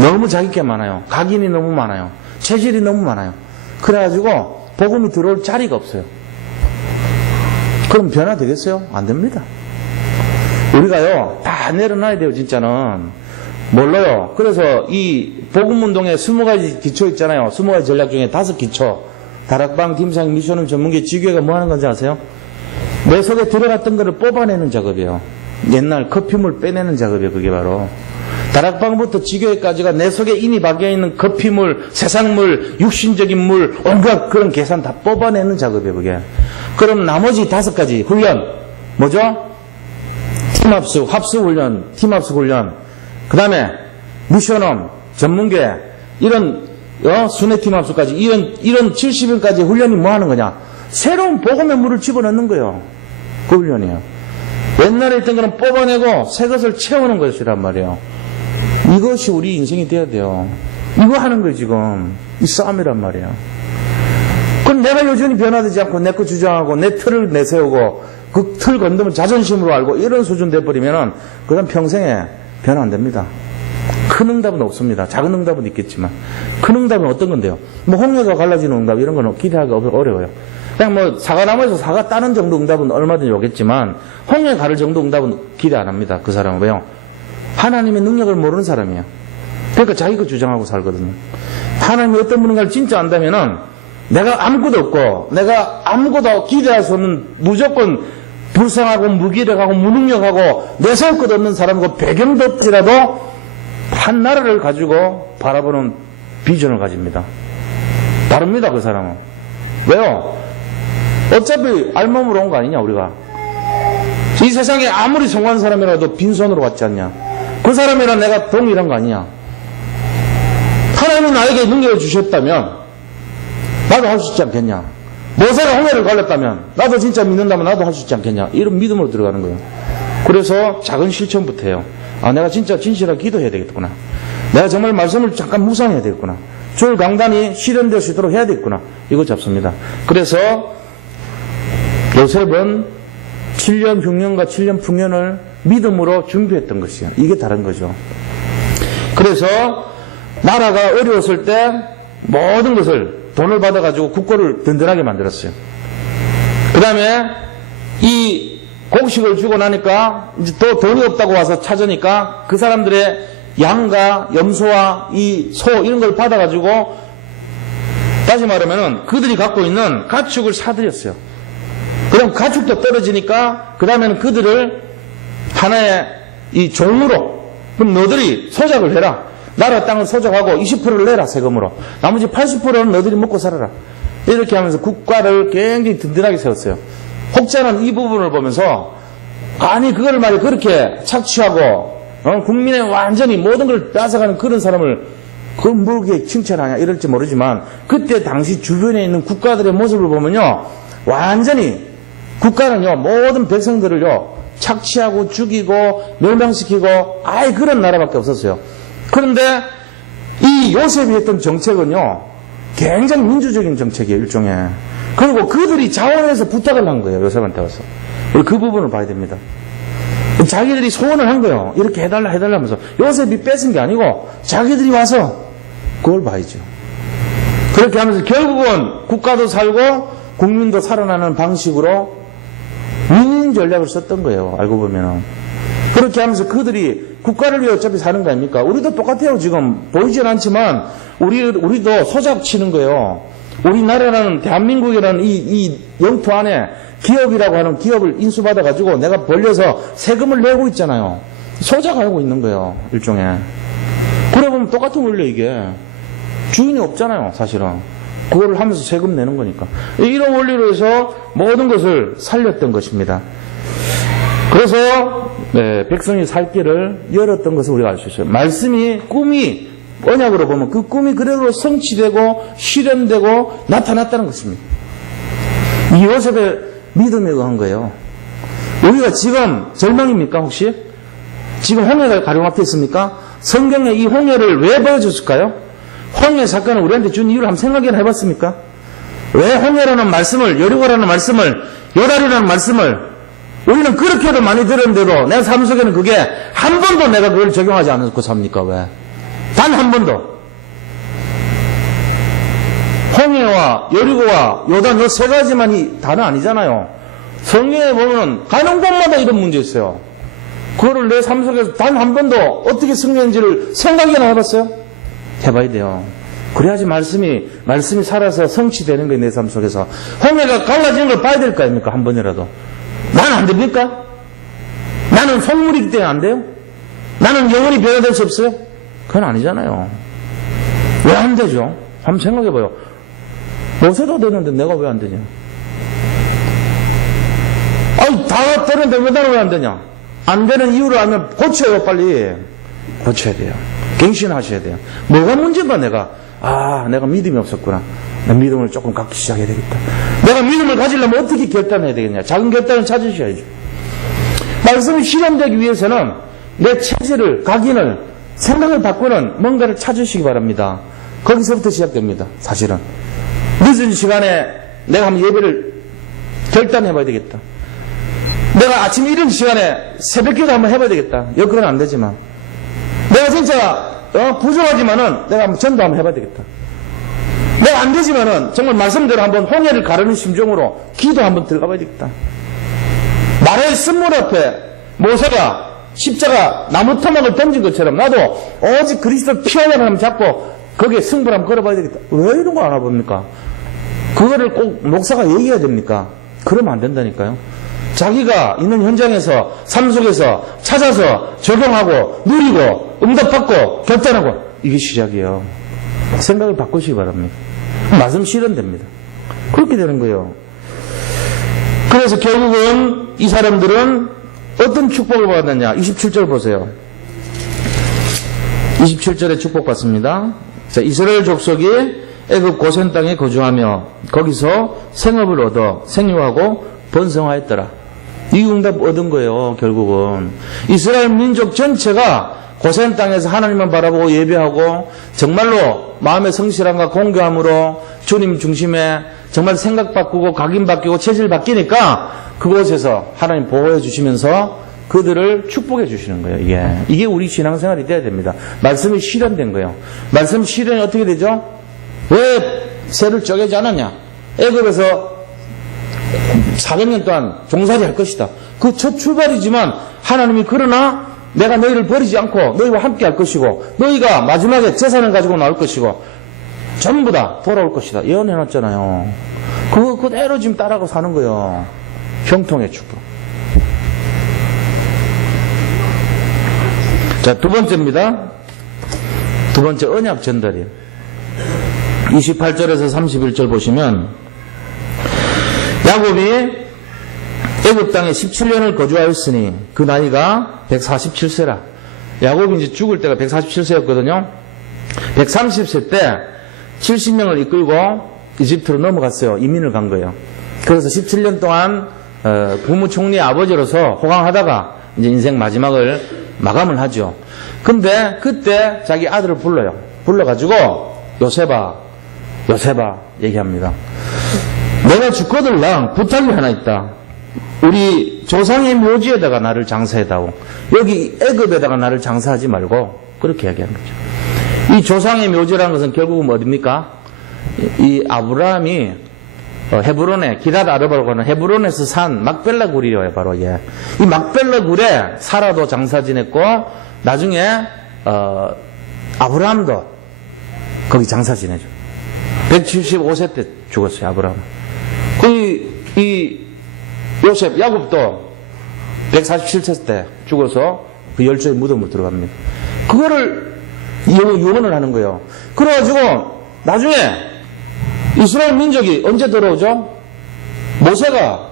너무 자기 게 많아요. 각인이 너무 많아요. 체질이 너무 많아요. 그래가지고 복음이 들어올 자리가 없어요. 그럼 변화되겠어요? 안 됩니다. 우리가요, 다 내려놔야 돼요, 진짜는. 몰라요. 그래서 이 복음운동에 20가지 기초 있잖아요. 20가지 전략 중에 5기초. 다락방, 김상, 미션은 전문계, 지교회가 뭐 하는 건지 아세요? 내 속에 들어갔던 거를 뽑아내는 작업이에요. 옛날 커피물 빼내는 작업이에요, 그게 바로. 다락방부터 지교회까지가 내 속에 인이 박혀있는 커피물, 세상물, 육신적인 물, 온갖 그런 계산 다 뽑아내는 작업이에요, 그게. 그럼 나머지 5가지 훈련, 뭐죠? 팀합숙, 합숙훈련, 팀합숙 훈련, 그 다음에 미션홈, 전문계, 이런 순회팀합숙까지 이런 70일까지 훈련이 뭐 하는 거냐? 새로운 복음의 물을 집어넣는 거예요. 그 훈련이에요. 옛날에 있던 거는 뽑아내고 새 것을 채우는 것이란 말이에요. 이것이 우리 인생이 돼야 돼요. 이거 하는 거예요, 지금. 이 싸움이란 말이에요. 그럼 내가 여전히 변화되지 않고 내 거 주장하고 내 틀을 내세우고 그 틀 건드면 자존심으로 알고 이런 수준 돼버리면은 그 다음 평생에 변화 안 됩니다. 큰 응답은 없습니다. 작은 응답은 있겠지만 큰 응답은 어떤 건데요? 뭐 홍해가 갈라지는 응답 이런 거는 기대하기가 어려워요. 그냥 뭐 사과나무에서 사과 따는 정도 응답은 얼마든지 오겠지만 홍해 가를 정도 응답은 기대 안 합니다. 그 사람은 왜요? 하나님의 능력을 모르는 사람이에요. 그러니까 자기 거 주장하고 살거든요. 하나님이 어떤 분인가를 진짜 안다면은 내가 아무것도 없고 내가 아무것도 기대할 수 없는 무조건 불쌍하고 무기력하고 무능력하고 내세울 것 없는 사람이고 배경도 없지라도 한 나라를 가지고 바라보는 비전을 가집니다. 다릅니다, 그 사람은. 왜요? 어차피 알몸으로 온 거 아니냐, 우리가. 이 세상에 아무리 성공한 사람이라도 빈손으로 왔지 않냐. 그 사람이랑 내가 동일한 거 아니냐. 하나님이 나에게 능력을 주셨다면 나도 할 수 있지 않겠냐. 모세가 홍해를 갈렸다면 나도 진짜 믿는다면 나도 할 수 있지 않겠냐. 이런 믿음으로 들어가는 거예요. 그래서 작은 실천부터 해요. 아, 내가 진짜 진실하게 기도해야 되겠구나. 내가 정말 말씀을 잠깐 묵상해야 되겠구나. 주일 강단이 실현될 수 있도록 해야 되겠구나. 이거 잡습니다. 그래서 요셉은 7년 흉년과 7년 풍년을 믿음으로 준비했던 것이에요. 이게 다른 거죠. 그래서 나라가 어려웠을 때 모든 것을 돈을 받아가지고 국고를 든든하게 만들었어요. 그 다음에 이 곡식을 주고 나니까 이제 또 돈이 없다고 와서 찾으니까 그 사람들의 양과 염소와 이 소 이런 걸 받아가지고 다시 말하면은 그들이 갖고 있는 가축을 사들였어요. 그럼 가축도 떨어지니까 그 다음에는 그들을 하나의 이 종으로 그럼 너들이 소작을 해라. 나라 땅을 소작하고 20%를 내라 세금으로. 나머지 80%는 너들이 먹고 살아라. 이렇게 하면서 국가를 굉장히 든든하게 세웠어요. 혹자는 이 부분을 보면서 아니 그걸 말이야 그렇게 착취하고 국민의 완전히 모든 걸 뺏어가는 그런 사람을 그걸 뭐게 칭찬하냐 이럴지 모르지만 그때 당시 주변에 있는 국가들의 모습을 보면요 완전히 국가는요 모든 백성들을요 착취하고 죽이고 멸망시키고 아예 그런 나라밖에 없었어요. 그런데 이 요셉이 했던 정책은요 굉장히 민주적인 정책이에요 일종의. 그리고 그들이 자원해서 부탁을 한 거예요 요셉한테 와서. 그 부분을 봐야 됩니다. 자기들이 소원을 한 거예요. 이렇게 해달라 해달라면서 요셉이 뺏은 게 아니고 자기들이 와서 그걸 봐야죠. 그렇게 하면서 결국은 국가도 살고 국민도 살아나는 방식으로 민인 전략을 썼던 거예요. 알고 보면은. 그렇게 하면서 그들이 국가를 위해 어차피 사는 거 아닙니까? 우리도 똑같아요. 지금 보이진 않지만 우리도 소작 치는 거예요. 우리나라라는 대한민국이라는 이 영토 안에 기업이라고 하는 기업을 인수받아가지고 내가 벌려서 세금을 내고 있잖아요. 소작하고 있는 거예요. 일종의. 그래 보면 그럼 똑같은 원리 이게. 주인이 없잖아요, 사실은. 그거를 하면서 세금 내는 거니까. 이런 원리로 해서 모든 것을 살렸던 것입니다. 그래서 백성이 살 길을 열었던 것을 우리가 알 수 있어요. 말씀이, 꿈이 언약으로 보면 그 꿈이 그대로 성취되고 실현되고 나타났다는 것입니다. 이 요셉의 믿음에 의한 거예요. 우리가 지금 절망입니까 혹시? 지금 홍해가 가령 앞에 있습니까? 성경에 이 홍해를 왜 보여줬을까요? 홍해 사건을 우리한테 준 이유를 한번 생각이나 해봤습니까? 왜 홍해라는 말씀을, 여리고라는 말씀을, 요다리라는 말씀을 우리는 그렇게도 많이 들었는데도 내 삶 속에는 그게 한 번도 내가 그걸 적용하지 않고 삽니까? 왜? 단 한 번도. 홍해와 여리고와 요단 요 세 가지만이 다는 아니잖아요. 성경에 보면 가는 곳마다 이런 문제 있어요. 그거를 내 삶 속에서 단 한 번도 어떻게 승리했는지를 생각이나 해봤어요? 해봐야 돼요. 그래야지 말씀이 살아서 성취되는 거예요, 내 삶 속에서. 홍해가 갈라지는 걸 봐야 될 거 아닙니까? 한 번이라도. 나는 안 됩니까? 나는 속물이기 때문에 안 돼요? 나는 영원히 변화될 수 없어요? 그건 아니잖아요. 왜 안 되죠? 한번 생각해봐요. 모세도 되는데 내가 왜 안 되냐? 아니, 다 되는데 왜 나는 왜 안 되냐? 안 되는 이유를 알면 고쳐요, 빨리. 고쳐야 돼요. 갱신하셔야 돼요. 뭐가 문제인가, 내가? 내가 믿음이 없었구나. 내 믿음을 조금 갖기 시작해야 되겠다. 내가 믿음을 가지려면 어떻게 결단해야 되겠냐? 작은 결단을 찾으셔야죠. 말씀이 실현되기 위해서는 내 체질을, 각인을, 생각을 바꾸는 뭔가를 찾으시기 바랍니다. 거기서부터 시작됩니다, 사실은. 늦은 시간에 내가 한번 예배를 결단해봐야 되겠다. 내가 아침 이른 시간에 새벽기도 한번 해봐야 되겠다. 여건은 안 되지만. 내가 진짜 부족하지만은 내가 한번 전도 한번 해봐야 되겠다. 내가 안 되지만은 정말 말씀대로 한번 홍해를 가르는 심정으로 기도 한번 들어가봐야 되겠다. 말의 쓴물 앞에 모세가 십자가 나무 토막을 던진 것처럼 나도 오직 그리스도 피 하나를 한번 잡고 거기에 승부를 한번 걸어봐야 되겠다. 왜 이런 거 알아봅니까? 그거를 꼭 목사가 얘기해야 됩니까? 그러면 안 된다니까요. 자기가 있는 현장에서 삶 속에서 찾아서 적용하고 누리고 응답받고 결단하고 이게 시작이에요. 생각을 바꾸시기 바랍니다. 말씀 실현됩니다. 그렇게 되는 거예요. 그래서 결국은 이 사람들은 어떤 축복을 받았냐? 27절 보세요. 27절에 축복받습니다. 자, 이스라엘 족속이 애굽 고센 땅에 거주하며 거기서 생업을 얻어 생육하고 번성하였더라. 이 응답 얻은 거예요. 결국은 이스라엘 민족 전체가 고센 땅에서 하나님만 바라보고 예배하고 정말로 마음의 성실함과 공교함으로 주님 중심에 정말 생각 바꾸고 각인 바뀌고 체질 바뀌니까 그곳에서 하나님 보호해 주시면서 그들을 축복해 주시는 거예요. 이게 우리 신앙생활이 돼야 됩니다. 말씀이 실현된 거예요. 말씀 실현이 어떻게 되죠? 왜 새를 쪼개지 않았냐? 애굽에서 400년 동안 종살이 할 것이다. 그 첫 출발이지만 하나님이 그러나 내가 너희를 버리지 않고 너희와 함께 할 것이고 너희가 마지막에 재산을 가지고 나올 것이고 전부 다 돌아올 것이다. 예언해놨잖아요. 그거 그대로 지금 따라가고 사는 거예요. 형통의 축복. 자, 두 번째입니다. 두 번째 언약 전달이에요. 28절에서 31절 보시면 야곱이 애굽 땅에 17년을 거주하였으니 그 나이가 147세라. 야곱이 이제 죽을 때가 147세였거든요. 130세 때 70명을 이끌고 이집트로 넘어갔어요. 이민을 간 거예요. 그래서 17년 동안 국무총리 아버지로서 호강하다가 이제 인생 마지막을 마감을 하죠. 근데 그때 자기 아들을 불러요. 불러가지고 요셉아 얘기합니다. 내가 죽거들랑 부탁이 하나 있다. 우리 조상의 묘지에다가 나를 장사해다오. 여기 애굽에다가 나를 장사하지 말고 그렇게 이야기하는 거죠. 이 조상의 묘지라는 것은 결국은 어디입니까? 이 아브라함이 헤브론에 기랏 아르바라고 하는 헤브론에서 산 막벨라 굴이에요. 바로 이 막벨라 굴에 사라도 장사 지냈고 나중에 아브라함도 거기 장사 지내죠. 175세 때 죽었어요. 아브라함. 이 요셉 야곱도 147세 때 죽어서 그 열조의 무덤으로 들어갑니다. 그거를 유언을 하는 거예요. 그래가지고 나중에 이스라엘 민족이 언제 들어오죠? 모세가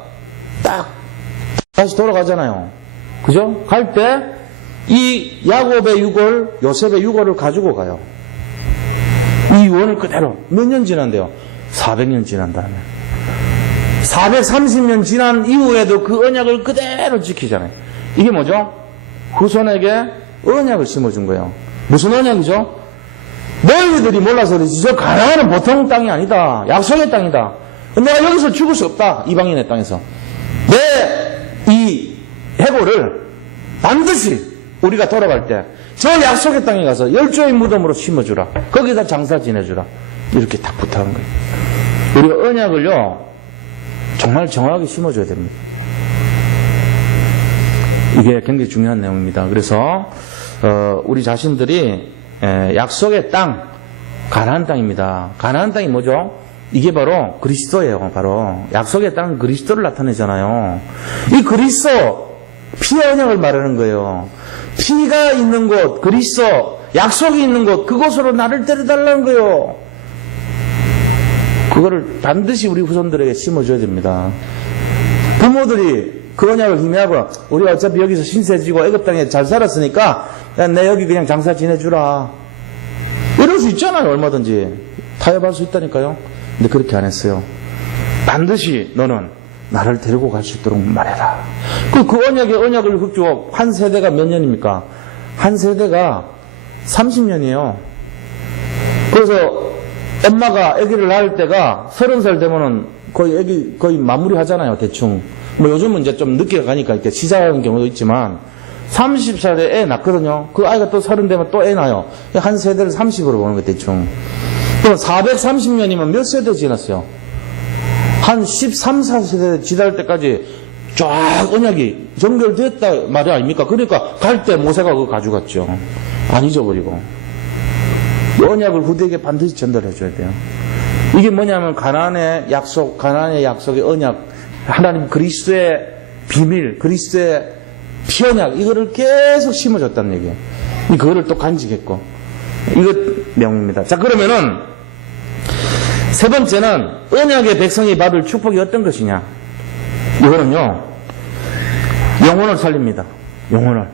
딱 다시 돌아가잖아요. 그죠? 갈 때 이 야곱의 유골, 요셉의 유골을 가지고 가요. 이 유언을 그대로 몇 년 지난대요? 400년 지난 다음에 430년 지난 이후에도 그 언약을 그대로 지키잖아요. 이게 뭐죠? 후손에게 언약을 심어준 거예요. 무슨 언약이죠? 너희들이 몰라서 그러지 저 가나안은 보통 땅이 아니다. 약속의 땅이다. 내가 여기서 죽을 수 없다. 이방인의 땅에서. 내 이 해골을 반드시 우리가 돌아갈 때 저 약속의 땅에 가서 열조의 무덤으로 심어주라. 거기다 장사 지내주라. 이렇게 딱 부탁한 거예요. 우리가 언약을요 정말 정확하게 심어줘야 됩니다. 이게 굉장히 중요한 내용입니다. 그래서 우리 자신들이 약속의 땅, 가나안 땅입니다. 가나안 땅이 뭐죠? 이게 바로 그리스도예요. 바로 약속의 땅은 그리스도를 나타내잖아요. 이 그리스도 피의 언약을 말하는 거예요. 피가 있는 곳, 그리스도 약속이 있는 곳, 그곳으로 나를 데려달라는 거예요. 그거를 반드시 우리 후손들에게 심어줘야 됩니다. 부모들이 그 언약을 희미하고 우리가 어차피 여기서 신세지고 애굽 땅에 잘 살았으니까 야, 내 여기 그냥 장사 지내주라. 이럴 수 있잖아요. 얼마든지 타협할 수 있다니까요. 근데 그렇게 안 했어요. 반드시 너는 나를 데리고 갈 수 있도록 말해라. 그 언약을 흡주고 한 세대가 몇 년입니까? 한 세대가 30년이에요. 그래서 엄마가 아기를 낳을 때가 30살 되면은 거의 마무리 하잖아요. 대충. 뭐 요즘은 이제 좀 늦게 가니까 이렇게 시작하는 경우도 있지만 30살에 애 낳거든요. 그 아이가 또 30 되면 또 애 낳아요. 한 세대를 30으로 보는 거 대충. 그럼 430년이면 몇 세대 지났어요? 한 13, 14세대 지날 때까지 쫙 언약이 정결됐다 말이 아닙니까? 그러니까 갈 때 모세가 그거 가져갔죠. 안 잊어버리고. 언약을 후대에게 반드시 전달해 줘야 돼요. 이게 뭐냐면 가나안의 약속의 언약, 하나님 그리스도의 비밀, 그리스도의 피언약, 이거를 계속 심어줬다는 얘기예요. 그거를 또 간직했고. 이거 내용입니다. 자, 그러면은 세 번째는 언약의 백성이 받을 축복이 어떤 것이냐. 이거는요, 영혼을 살립니다. 영혼을.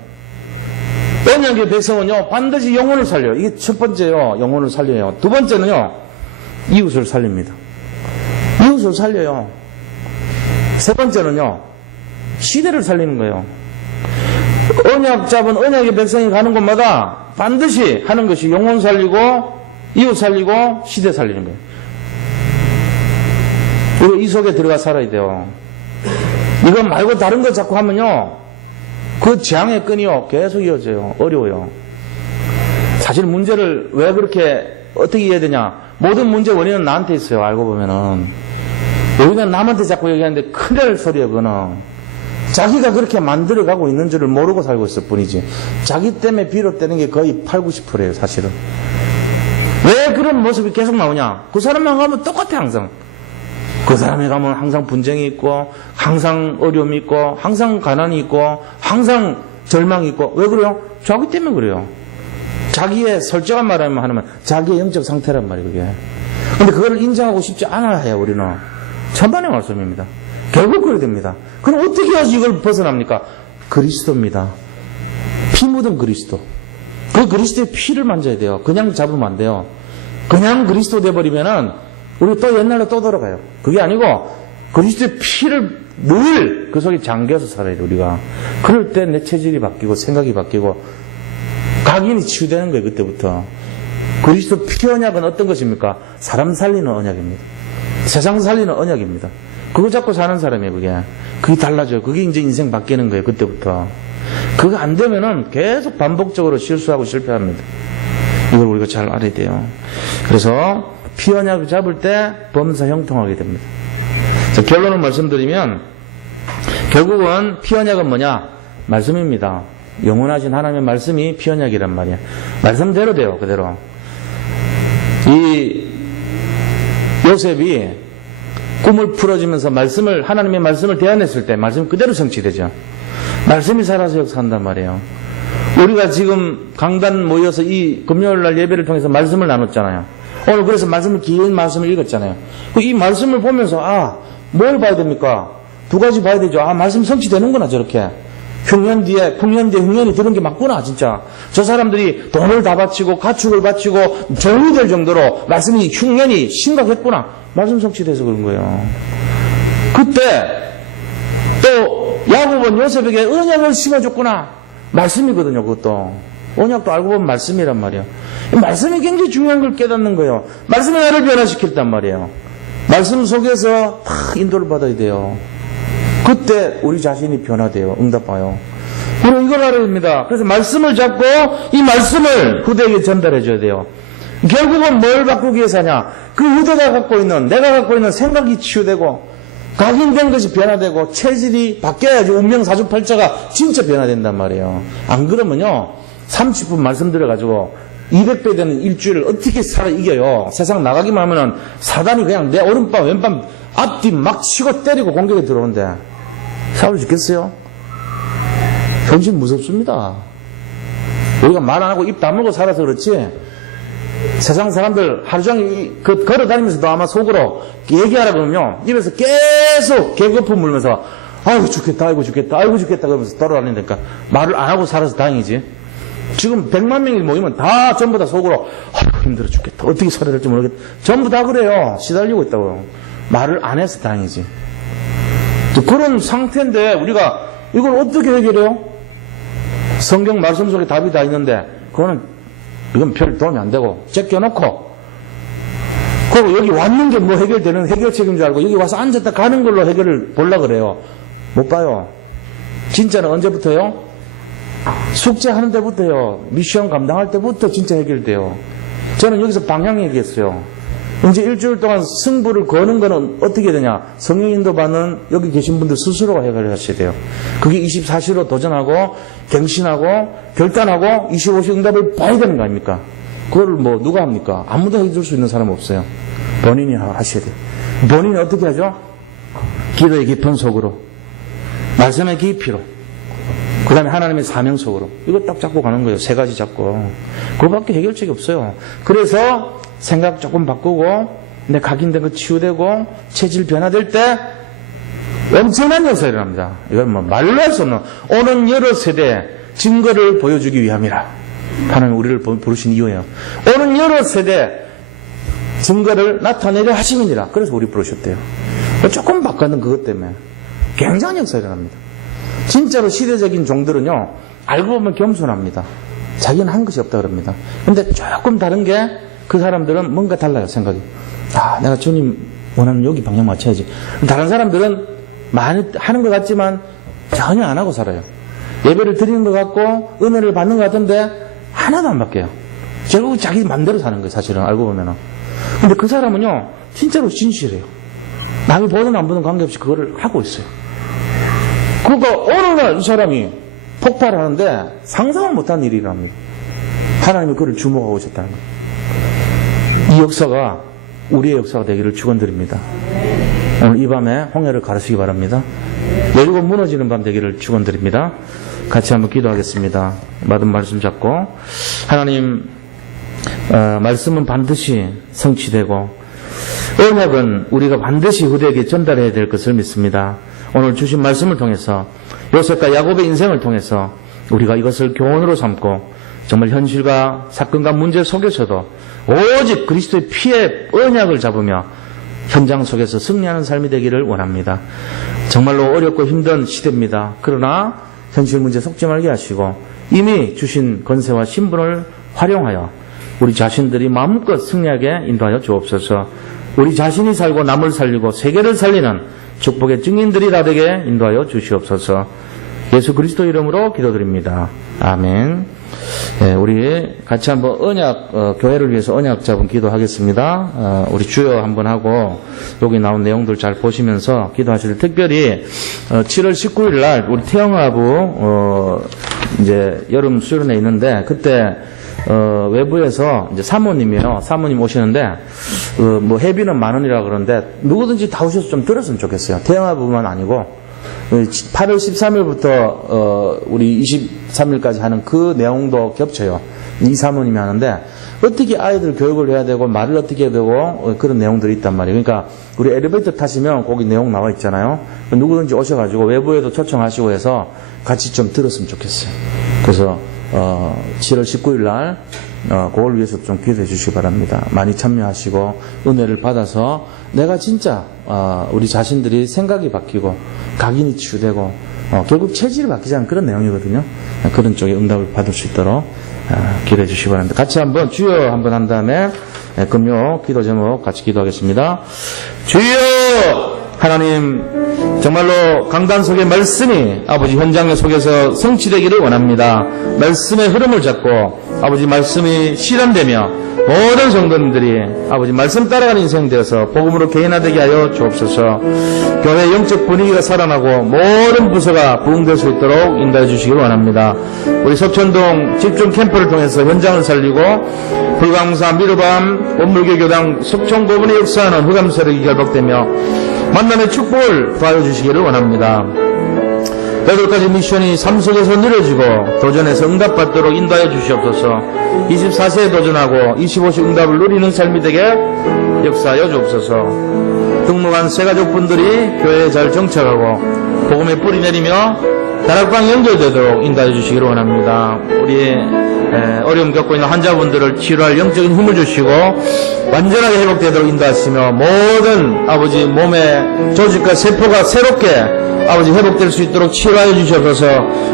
언약의 백성은요, 반드시 영혼을 살려요. 이게 첫 번째요, 영혼을 살려요. 두 번째는요, 이웃을 살립니다. 이웃을 살려요. 세 번째는요, 시대를 살리는 거예요. 언약 잡은 언약의 백성이 가는 곳마다 반드시 하는 것이 영혼 살리고, 이웃 살리고, 시대 살리는 거예요. 우리 이 속에 들어가 살아야 돼요. 이거 말고 다른 거 자꾸 하면요, 그 재앙의 끈이요, 계속 이어져요. 어려워요. 사실 문제를 왜 그렇게 어떻게 이해해야 되냐. 모든 문제 원인은 나한테 있어요. 알고 보면은. 우리가 남한테 자꾸 얘기하는데 큰일 소리예요. 그거는. 자기가 그렇게 만들어가고 있는 줄을 모르고 살고 있을 뿐이지. 자기 때문에 비롯되는 게 거의 8, 90%예요. 사실은. 왜 그런 모습이 계속 나오냐. 그 사람만 가면 똑같아 항상. 그 사람에 가면 항상 분쟁이 있고, 항상 어려움이 있고, 항상 가난이 있고, 항상 절망이 있고. 왜 그래요? 자기 때문에 그래요. 자기의 솔직한 말하면 하면 자기의 영적 상태란 말이에요. 그게. 근데 그걸 인정하고 싶지 않아야 해요. 우리는. 천만의 말씀입니다. 결국 그래야 됩니다. 그럼 어떻게 해야지 이걸 벗어납니까? 그리스도입니다. 피 묻은 그리스도. 그 그리스도의 피를 만져야 돼요. 그냥 잡으면 안 돼요. 그냥 그리스도 돼버리면은 우리 또 옛날로 또 돌아가요. 그게 아니고 그리스도의 피를 늘 그 속에 잠겨서 살아야 돼. 우리가. 그럴 때 내 체질이 바뀌고 생각이 바뀌고 각인이 치유되는 거예요. 그때부터. 그리스도 피 언약은 어떤 것입니까? 사람 살리는 언약입니다. 세상 살리는 언약입니다. 그거 잡고 사는 사람이에요. 그게 달라져요. 그게 이제 인생 바뀌는 거예요. 그때부터. 그거 안 되면은 계속 반복적으로 실수하고 실패합니다. 이걸 우리가 잘 알아야 돼요. 그래서 피 언약을 잡을 때 범사 형통하게 됩니다. 자, 결론을 말씀드리면 결국은 피 언약은 뭐냐? 말씀입니다. 영원하신 하나님의 말씀이 피 언약이란 말이야. 말씀대로 돼요. 그대로. 이 요셉이 꿈을 풀어주면서 하나님의 말씀을 대안했을 때 말씀이 그대로 성취되죠. 말씀이 살아서 역사한단 말이에요. 우리가 지금 강단 모여서 이 금요일날 예배를 통해서 말씀을 나눴잖아요. 오늘 그래서 긴 말씀을 읽었잖아요. 이 말씀을 보면서 뭘 봐야 됩니까? 두 가지 봐야 되죠. 말씀이 성취되는구나 저렇게. 흉년 뒤에 흉년이 들은 게 맞구나 진짜. 저 사람들이 돈을 다 바치고 가축을 바치고 정이 될 정도로 말씀이 흉년이 심각했구나. 말씀 성취돼서 그런 거예요. 그때 또 야곱은 요셉에게 언약을 심어줬구나. 말씀이거든요. 그것도 언약도 알고 보면 말씀이란 말이에요. 말씀이 굉장히 중요한 걸 깨닫는 거예요. 말씀이 나를 변화시켰단 말이에요. 말씀 속에서 다 인도를 받아야 돼요. 그때 우리 자신이 변화돼요. 응답봐요. 그리고 이걸 알아야 됩니다. 그래서 말씀을 잡고 이 말씀을 후대에게 전달해줘야 돼요. 결국은 뭘 바꾸기 위해서 하냐? 그 후대가 갖고 있는, 내가 갖고 있는 생각이 치유되고 각인된 것이 변화되고 체질이 바뀌어야지 운명 사주팔자가 진짜 변화된단 말이에요. 안 그러면요 30분 말씀 들어가지고 200배 되는 일주일을 어떻게 살아 이겨요. 세상 나가기만 하면은 사단이 그냥 내 오른밤 왼밤 앞뒤 막 치고 때리고 공격에 들어오는데 싸울 죽겠어요? 현실 무섭습니다. 우리가 말 안 하고 입 다물고 살아서 그렇지 세상 사람들 하루 종일 걸어 다니면서도 아마 속으로 얘기하라 그러면요 입에서 계속 개거품 물면서 아이고 죽겠다 아이고 죽겠다 아이고 죽겠다 그러면서 돌아다니니까 말을 안 하고 살아서 다행이지. 지금 100만 명이 모이면 다 전부 다 속으로 아이고 힘들어 죽겠다 어떻게 살아야 될지 모르겠다 전부 다 그래요. 시달리고 있다고요. 말을 안 해서 다행이지. 그런 상태인데 우리가 이걸 어떻게 해결해요? 성경 말씀 속에 답이 다 있는데 이건 별 도움이 안 되고 제껴놓고 그리고 여기 왔는 게 뭐 해결되는 해결책인 줄 알고 여기 와서 앉았다 가는 걸로 해결을 보려고 그래요. 못 봐요. 진짜는 언제부터요? 숙제하는 때부터요. 미션 감당할 때부터 진짜 해결돼요. 저는 여기서 방향 얘기했어요. 이제 일주일 동안 승부를 거는 거는 어떻게 되냐? 성령 인도 받는 여기 계신 분들 스스로가 해결을 하셔야 돼요. 그게 24시로 도전하고 갱신하고 결단하고 25시 응답을 봐야 되는 거 아닙니까? 그거를 뭐 누가 합니까? 아무도 해줄 수 있는 사람 없어요. 본인이 하셔야 돼요. 본인이 어떻게 하죠? 기도의 깊은 속으로 말씀의 깊이로 그 다음에 하나님의 사명 속으로 이거 딱 잡고 가는 거예요. 세 가지 잡고 그거밖에 해결책이 없어요. 그래서 생각 조금 바꾸고 내 각인된 거 치유되고 체질 변화될 때 엄청난 역사가 일어납니다. 이건 뭐 말로 할 수 없는 오는 여러 세대 증거를 보여주기 위함이라 하나님 우리를 부르신 이유예요. 오는 여러 세대 증거를 나타내려 하심이니라. 그래서 우리 부르셨대요. 조금 바꾸는 그것 때문에 굉장한 역사가 일어납니다. 진짜로 시대적인 종들은요 알고 보면 겸손합니다. 자기는 한 것이 없다 그럽니다. 근데 조금 다른 게 그 사람들은 뭔가 달라요. 생각이. 내가 주님 원하는 여기 방향 맞춰야지. 다른 사람들은 많이 하는 것 같지만 전혀 안 하고 살아요. 예배를 드리는 것 같고 은혜를 받는 것 같은데 하나도 안 바뀌어요. 결국 자기 맘대로 사는 거예요. 사실은 알고 보면은. 근데 그 사람은요 진짜로 진실해요. 남이 보든 안 보든 관계없이 그거를 하고 있어요. 그러니까 어느 날 이 사람이 폭발하는데 상상을 못한 일이 일어납니다. 하나님이 그를 주목하고 오셨다는 거예요. 이 역사가 우리의 역사가 되기를 축원드립니다. 오늘 이 밤에 홍해를 가르치기 바랍니다. 내리고 무너지는 밤 되기를 축원드립니다. 같이 한번 기도하겠습니다. 받은 말씀 잡고 하나님 말씀은 반드시 성취되고 언약은 우리가 반드시 후대에게 전달해야 될 것을 믿습니다. 오늘 주신 말씀을 통해서 요셉과 야곱의 인생을 통해서 우리가 이것을 교훈으로 삼고 정말 현실과 사건과 문제 속에서도 오직 그리스도의 피의 언약을 잡으며 현장 속에서 승리하는 삶이 되기를 원합니다. 정말로 어렵고 힘든 시대입니다. 그러나 현실 문제 속지 말게 하시고 이미 주신 권세와 신분을 활용하여 우리 자신들이 마음껏 승리하게 인도하여 주옵소서. 우리 자신이 살고 남을 살리고 세계를 살리는 축복의 증인들이 다 되게 인도하여 주시옵소서. 예수 그리스도 이름으로 기도드립니다. 아멘. 네, 우리 같이 한번 언약, 교회를 위해서 언약 잡은 기도하겠습니다. 우리 주여 한번 하고 여기 나온 내용들 잘 보시면서 기도하실 특별히 7월 19일 날 우리 태영아부 이제 여름 수련회 있는데 그때 외부에서 이제 사모님이요. 사모님 오시는데 뭐 회비는 10,000원이라 그러는데 누구든지 다 오셔서 좀 들었으면 좋겠어요. 태영아부만 아니고 8월 13일부터 우리 23일까지 하는 그 내용도 겹쳐요. 이 사모님이 하는데 어떻게 아이들 교육을 해야 되고 말을 어떻게 해야 되고 그런 내용들이 있단 말이에요. 그러니까 우리 엘리베이터 타시면 거기 내용 나와 있잖아요. 누구든지 오셔가지고 외부에도 초청하시고 해서 같이 좀 들었으면 좋겠어요. 그래서 7월 19일 날 그걸 위해서 좀 기도해 주시기 바랍니다. 많이 참여하시고 은혜를 받아서 내가 진짜 우리 자신들이 생각이 바뀌고 각인이 치유되고 결국 체질이 바뀌지 않은 그런 내용이거든요. 그런 쪽에 응답을 받을 수 있도록 기도해 주시기 바랍니다. 같이 한번 주여 한번 한 다음에 금요 기도 제목 같이 기도하겠습니다. 주여 하나님 정말로 강단 속의 말씀이 아버지 현장 속에서 성취되기를 원합니다. 말씀의 흐름을 잡고 아버지 말씀이 실현되며 모든 성도님들이 아버지 말씀 따라가는 인생 되어서 복음으로 개인화되게 하여 주옵소서. 교회 영적 분위기가 살아나고 모든 부서가 부흥될 수 있도록 인도해 주시길 원합니다. 우리 석천동 집중 캠프를 통해서 현장을 살리고 불광사 미르밤 원물교 교당 석천고분의 역사하는 흑암 세력이 결박되며 만남의 축복을 더하여 주시기를 원합니다. 8가지 미션이 삶 속에서 누려지고 도전에서 응답받도록 인도하여 주시옵소서. 24세에 도전하고 25세 응답을 누리는 삶이 되게 역사하여 주옵소서. 등록한 새가족분들이 교회에 잘 정착하고 복음의 뿌리 내리며 다락방 연결되도록 인도하여 주시기를 원합니다. 우리 어려움 겪고 있는 환자분들을 치료할 영적인 힘을 주시고 완전하게 회복되도록 인도하시며 모든 아버지 몸의 조직과 세포가 새롭게 아버지 회복될 수 있도록 치료하여 주시옵소서.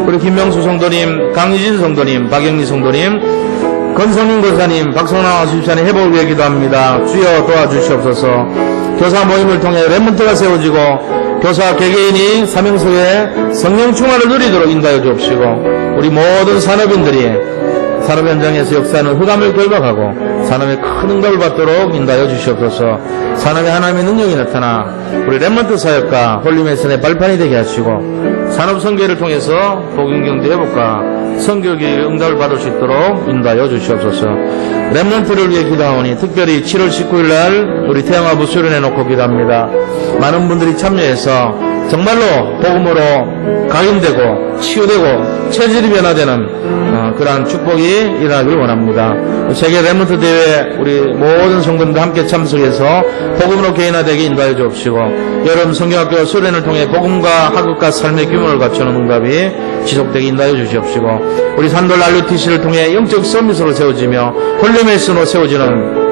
우리 김명수 성도님, 강유진 성도님, 박영리 성도님, 건성민 권사님, 박성남 수집사님 회복을 위해 기도합니다. 주여 도와주시옵소서. 교사 모임을 통해 렘먼트가 세워지고 교사 개개인이 사명 속에 성령 충만을 누리도록 인도하여 주옵시고 우리 모든 산업인들이 산업 현장에서 역사하는 흑암을 결박하고 산업의 큰 응답을 받도록 인도하여 주시옵소서. 산업에 하나님의 능력이 나타나 우리 렘넌트 사역과 홀리메슨의 발판이 되게 하시고 산업 선교를 통해서 복음경제 회복과 선교계의 응답을 받을 수 있도록 인도하여 주시옵소서. 렘넌트를 위해 기도하오니 특별히 7월 19일 날 우리 태양화부 수련해 놓고 기도합니다. 많은 분들이 참여해서 정말로 복음으로 각인되고 치유되고 체질이 변화되는 그러한 축복이 일어나길 원합니다. 세계 렘넌트 대회 우리 모든 성도님들 함께 참석해서 복음으로 개인화되게 인도하여 주옵시고 여름 성경학교 수련을 통해 복음과 학업과 삶의 규모를 갖추는 응답이 지속되게 인도하여 주시옵시고 우리 산돌 RUTC를 통해 영적 서밋으로 세워지며 홀리메이슨으로 세워지는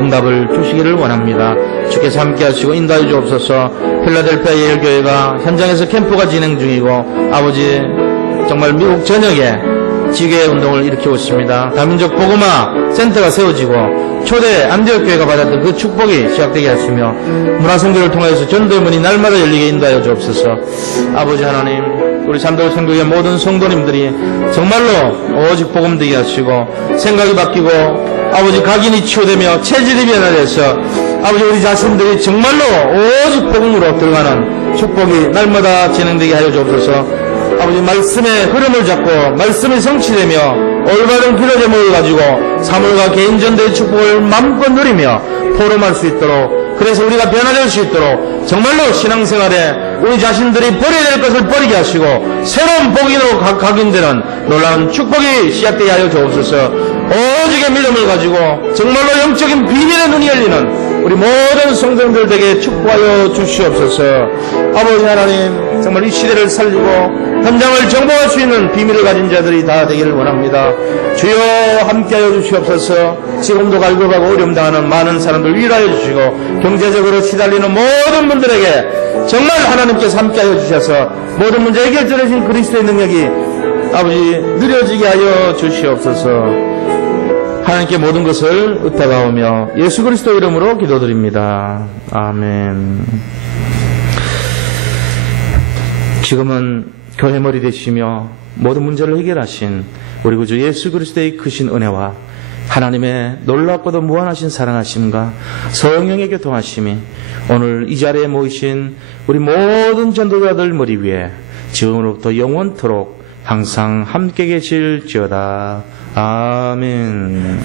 응답을 주시기를 원합니다. 주께서 함께 하시고 인도하여 주옵소서. 필라델피아 예일교회가 현장에서 캠프가 진행 중이고 아버지 정말 미국 전역에 지교회 운동을 일으키고 있습니다. 다민족 복음화 센터가 세워지고 초대 안디옥교회가 받았던 그 축복이 시작되게 하시며 문화선교를 통해서 전도의 문이 날마다 열리게 인도하여 주옵소서. 아버지 하나님 우리 삼도교 선교회 모든 성도님들이 정말로 오직 복음 되게 하시고 생각이 바뀌고 아버지 각인이 치유되며 체질이 변화돼서 아버지 우리 자신들이 정말로 오직 복음으로 들어가는 축복이 날마다 진행되게 하여 주옵소서. 아버지 말씀의 흐름을 잡고 말씀이 성취되며 올바른 기도 제목을 가지고 사물과 개인전도의 축복을 마음껏 누리며 포럼할 수 있도록 그래서 우리가 변화될 수 있도록 정말로 신앙생활에 우리 자신들이 버려야 될 것을 버리게 하시고 새로운 복인으로 각인되는 놀라운 축복이 시작되게 하여 주옵소서. 오직의 믿음을 가지고 정말로 영적인 비밀의 눈이 열리는 우리 모든 성도님들에게 축복하여 주시옵소서. 아버지 하나님 정말 이 시대를 살리고 현장을 정복할 수 있는 비밀을 가진 자들이 다 되기를 원합니다. 주여 함께하여 주시옵소서. 지금도 갈급하고 어려움 당하는 많은 사람들 위로하여 주시고 경제적으로 시달리는 모든 분들에게 정말 하나님께서 함께하여 주셔서 모든 문제 해결해 주신 그리스도의 능력이 아버지 누려지게 하여 주시옵소서. 하나님께 모든 것을 의탁하오며 예수 그리스도 이름으로 기도드립니다. 아멘. 지금은 교회 머리 되시며 모든 문제를 해결하신 우리 구주 예수 그리스도의 크신 은혜와 하나님의 놀랍고도 무한하신 사랑하심과 성령의 교통하심이 오늘 이 자리에 모이신 우리 모든 전도자들 머리 위에 지금으로부터 영원토록 항상 함께 계실지어다. 아멘.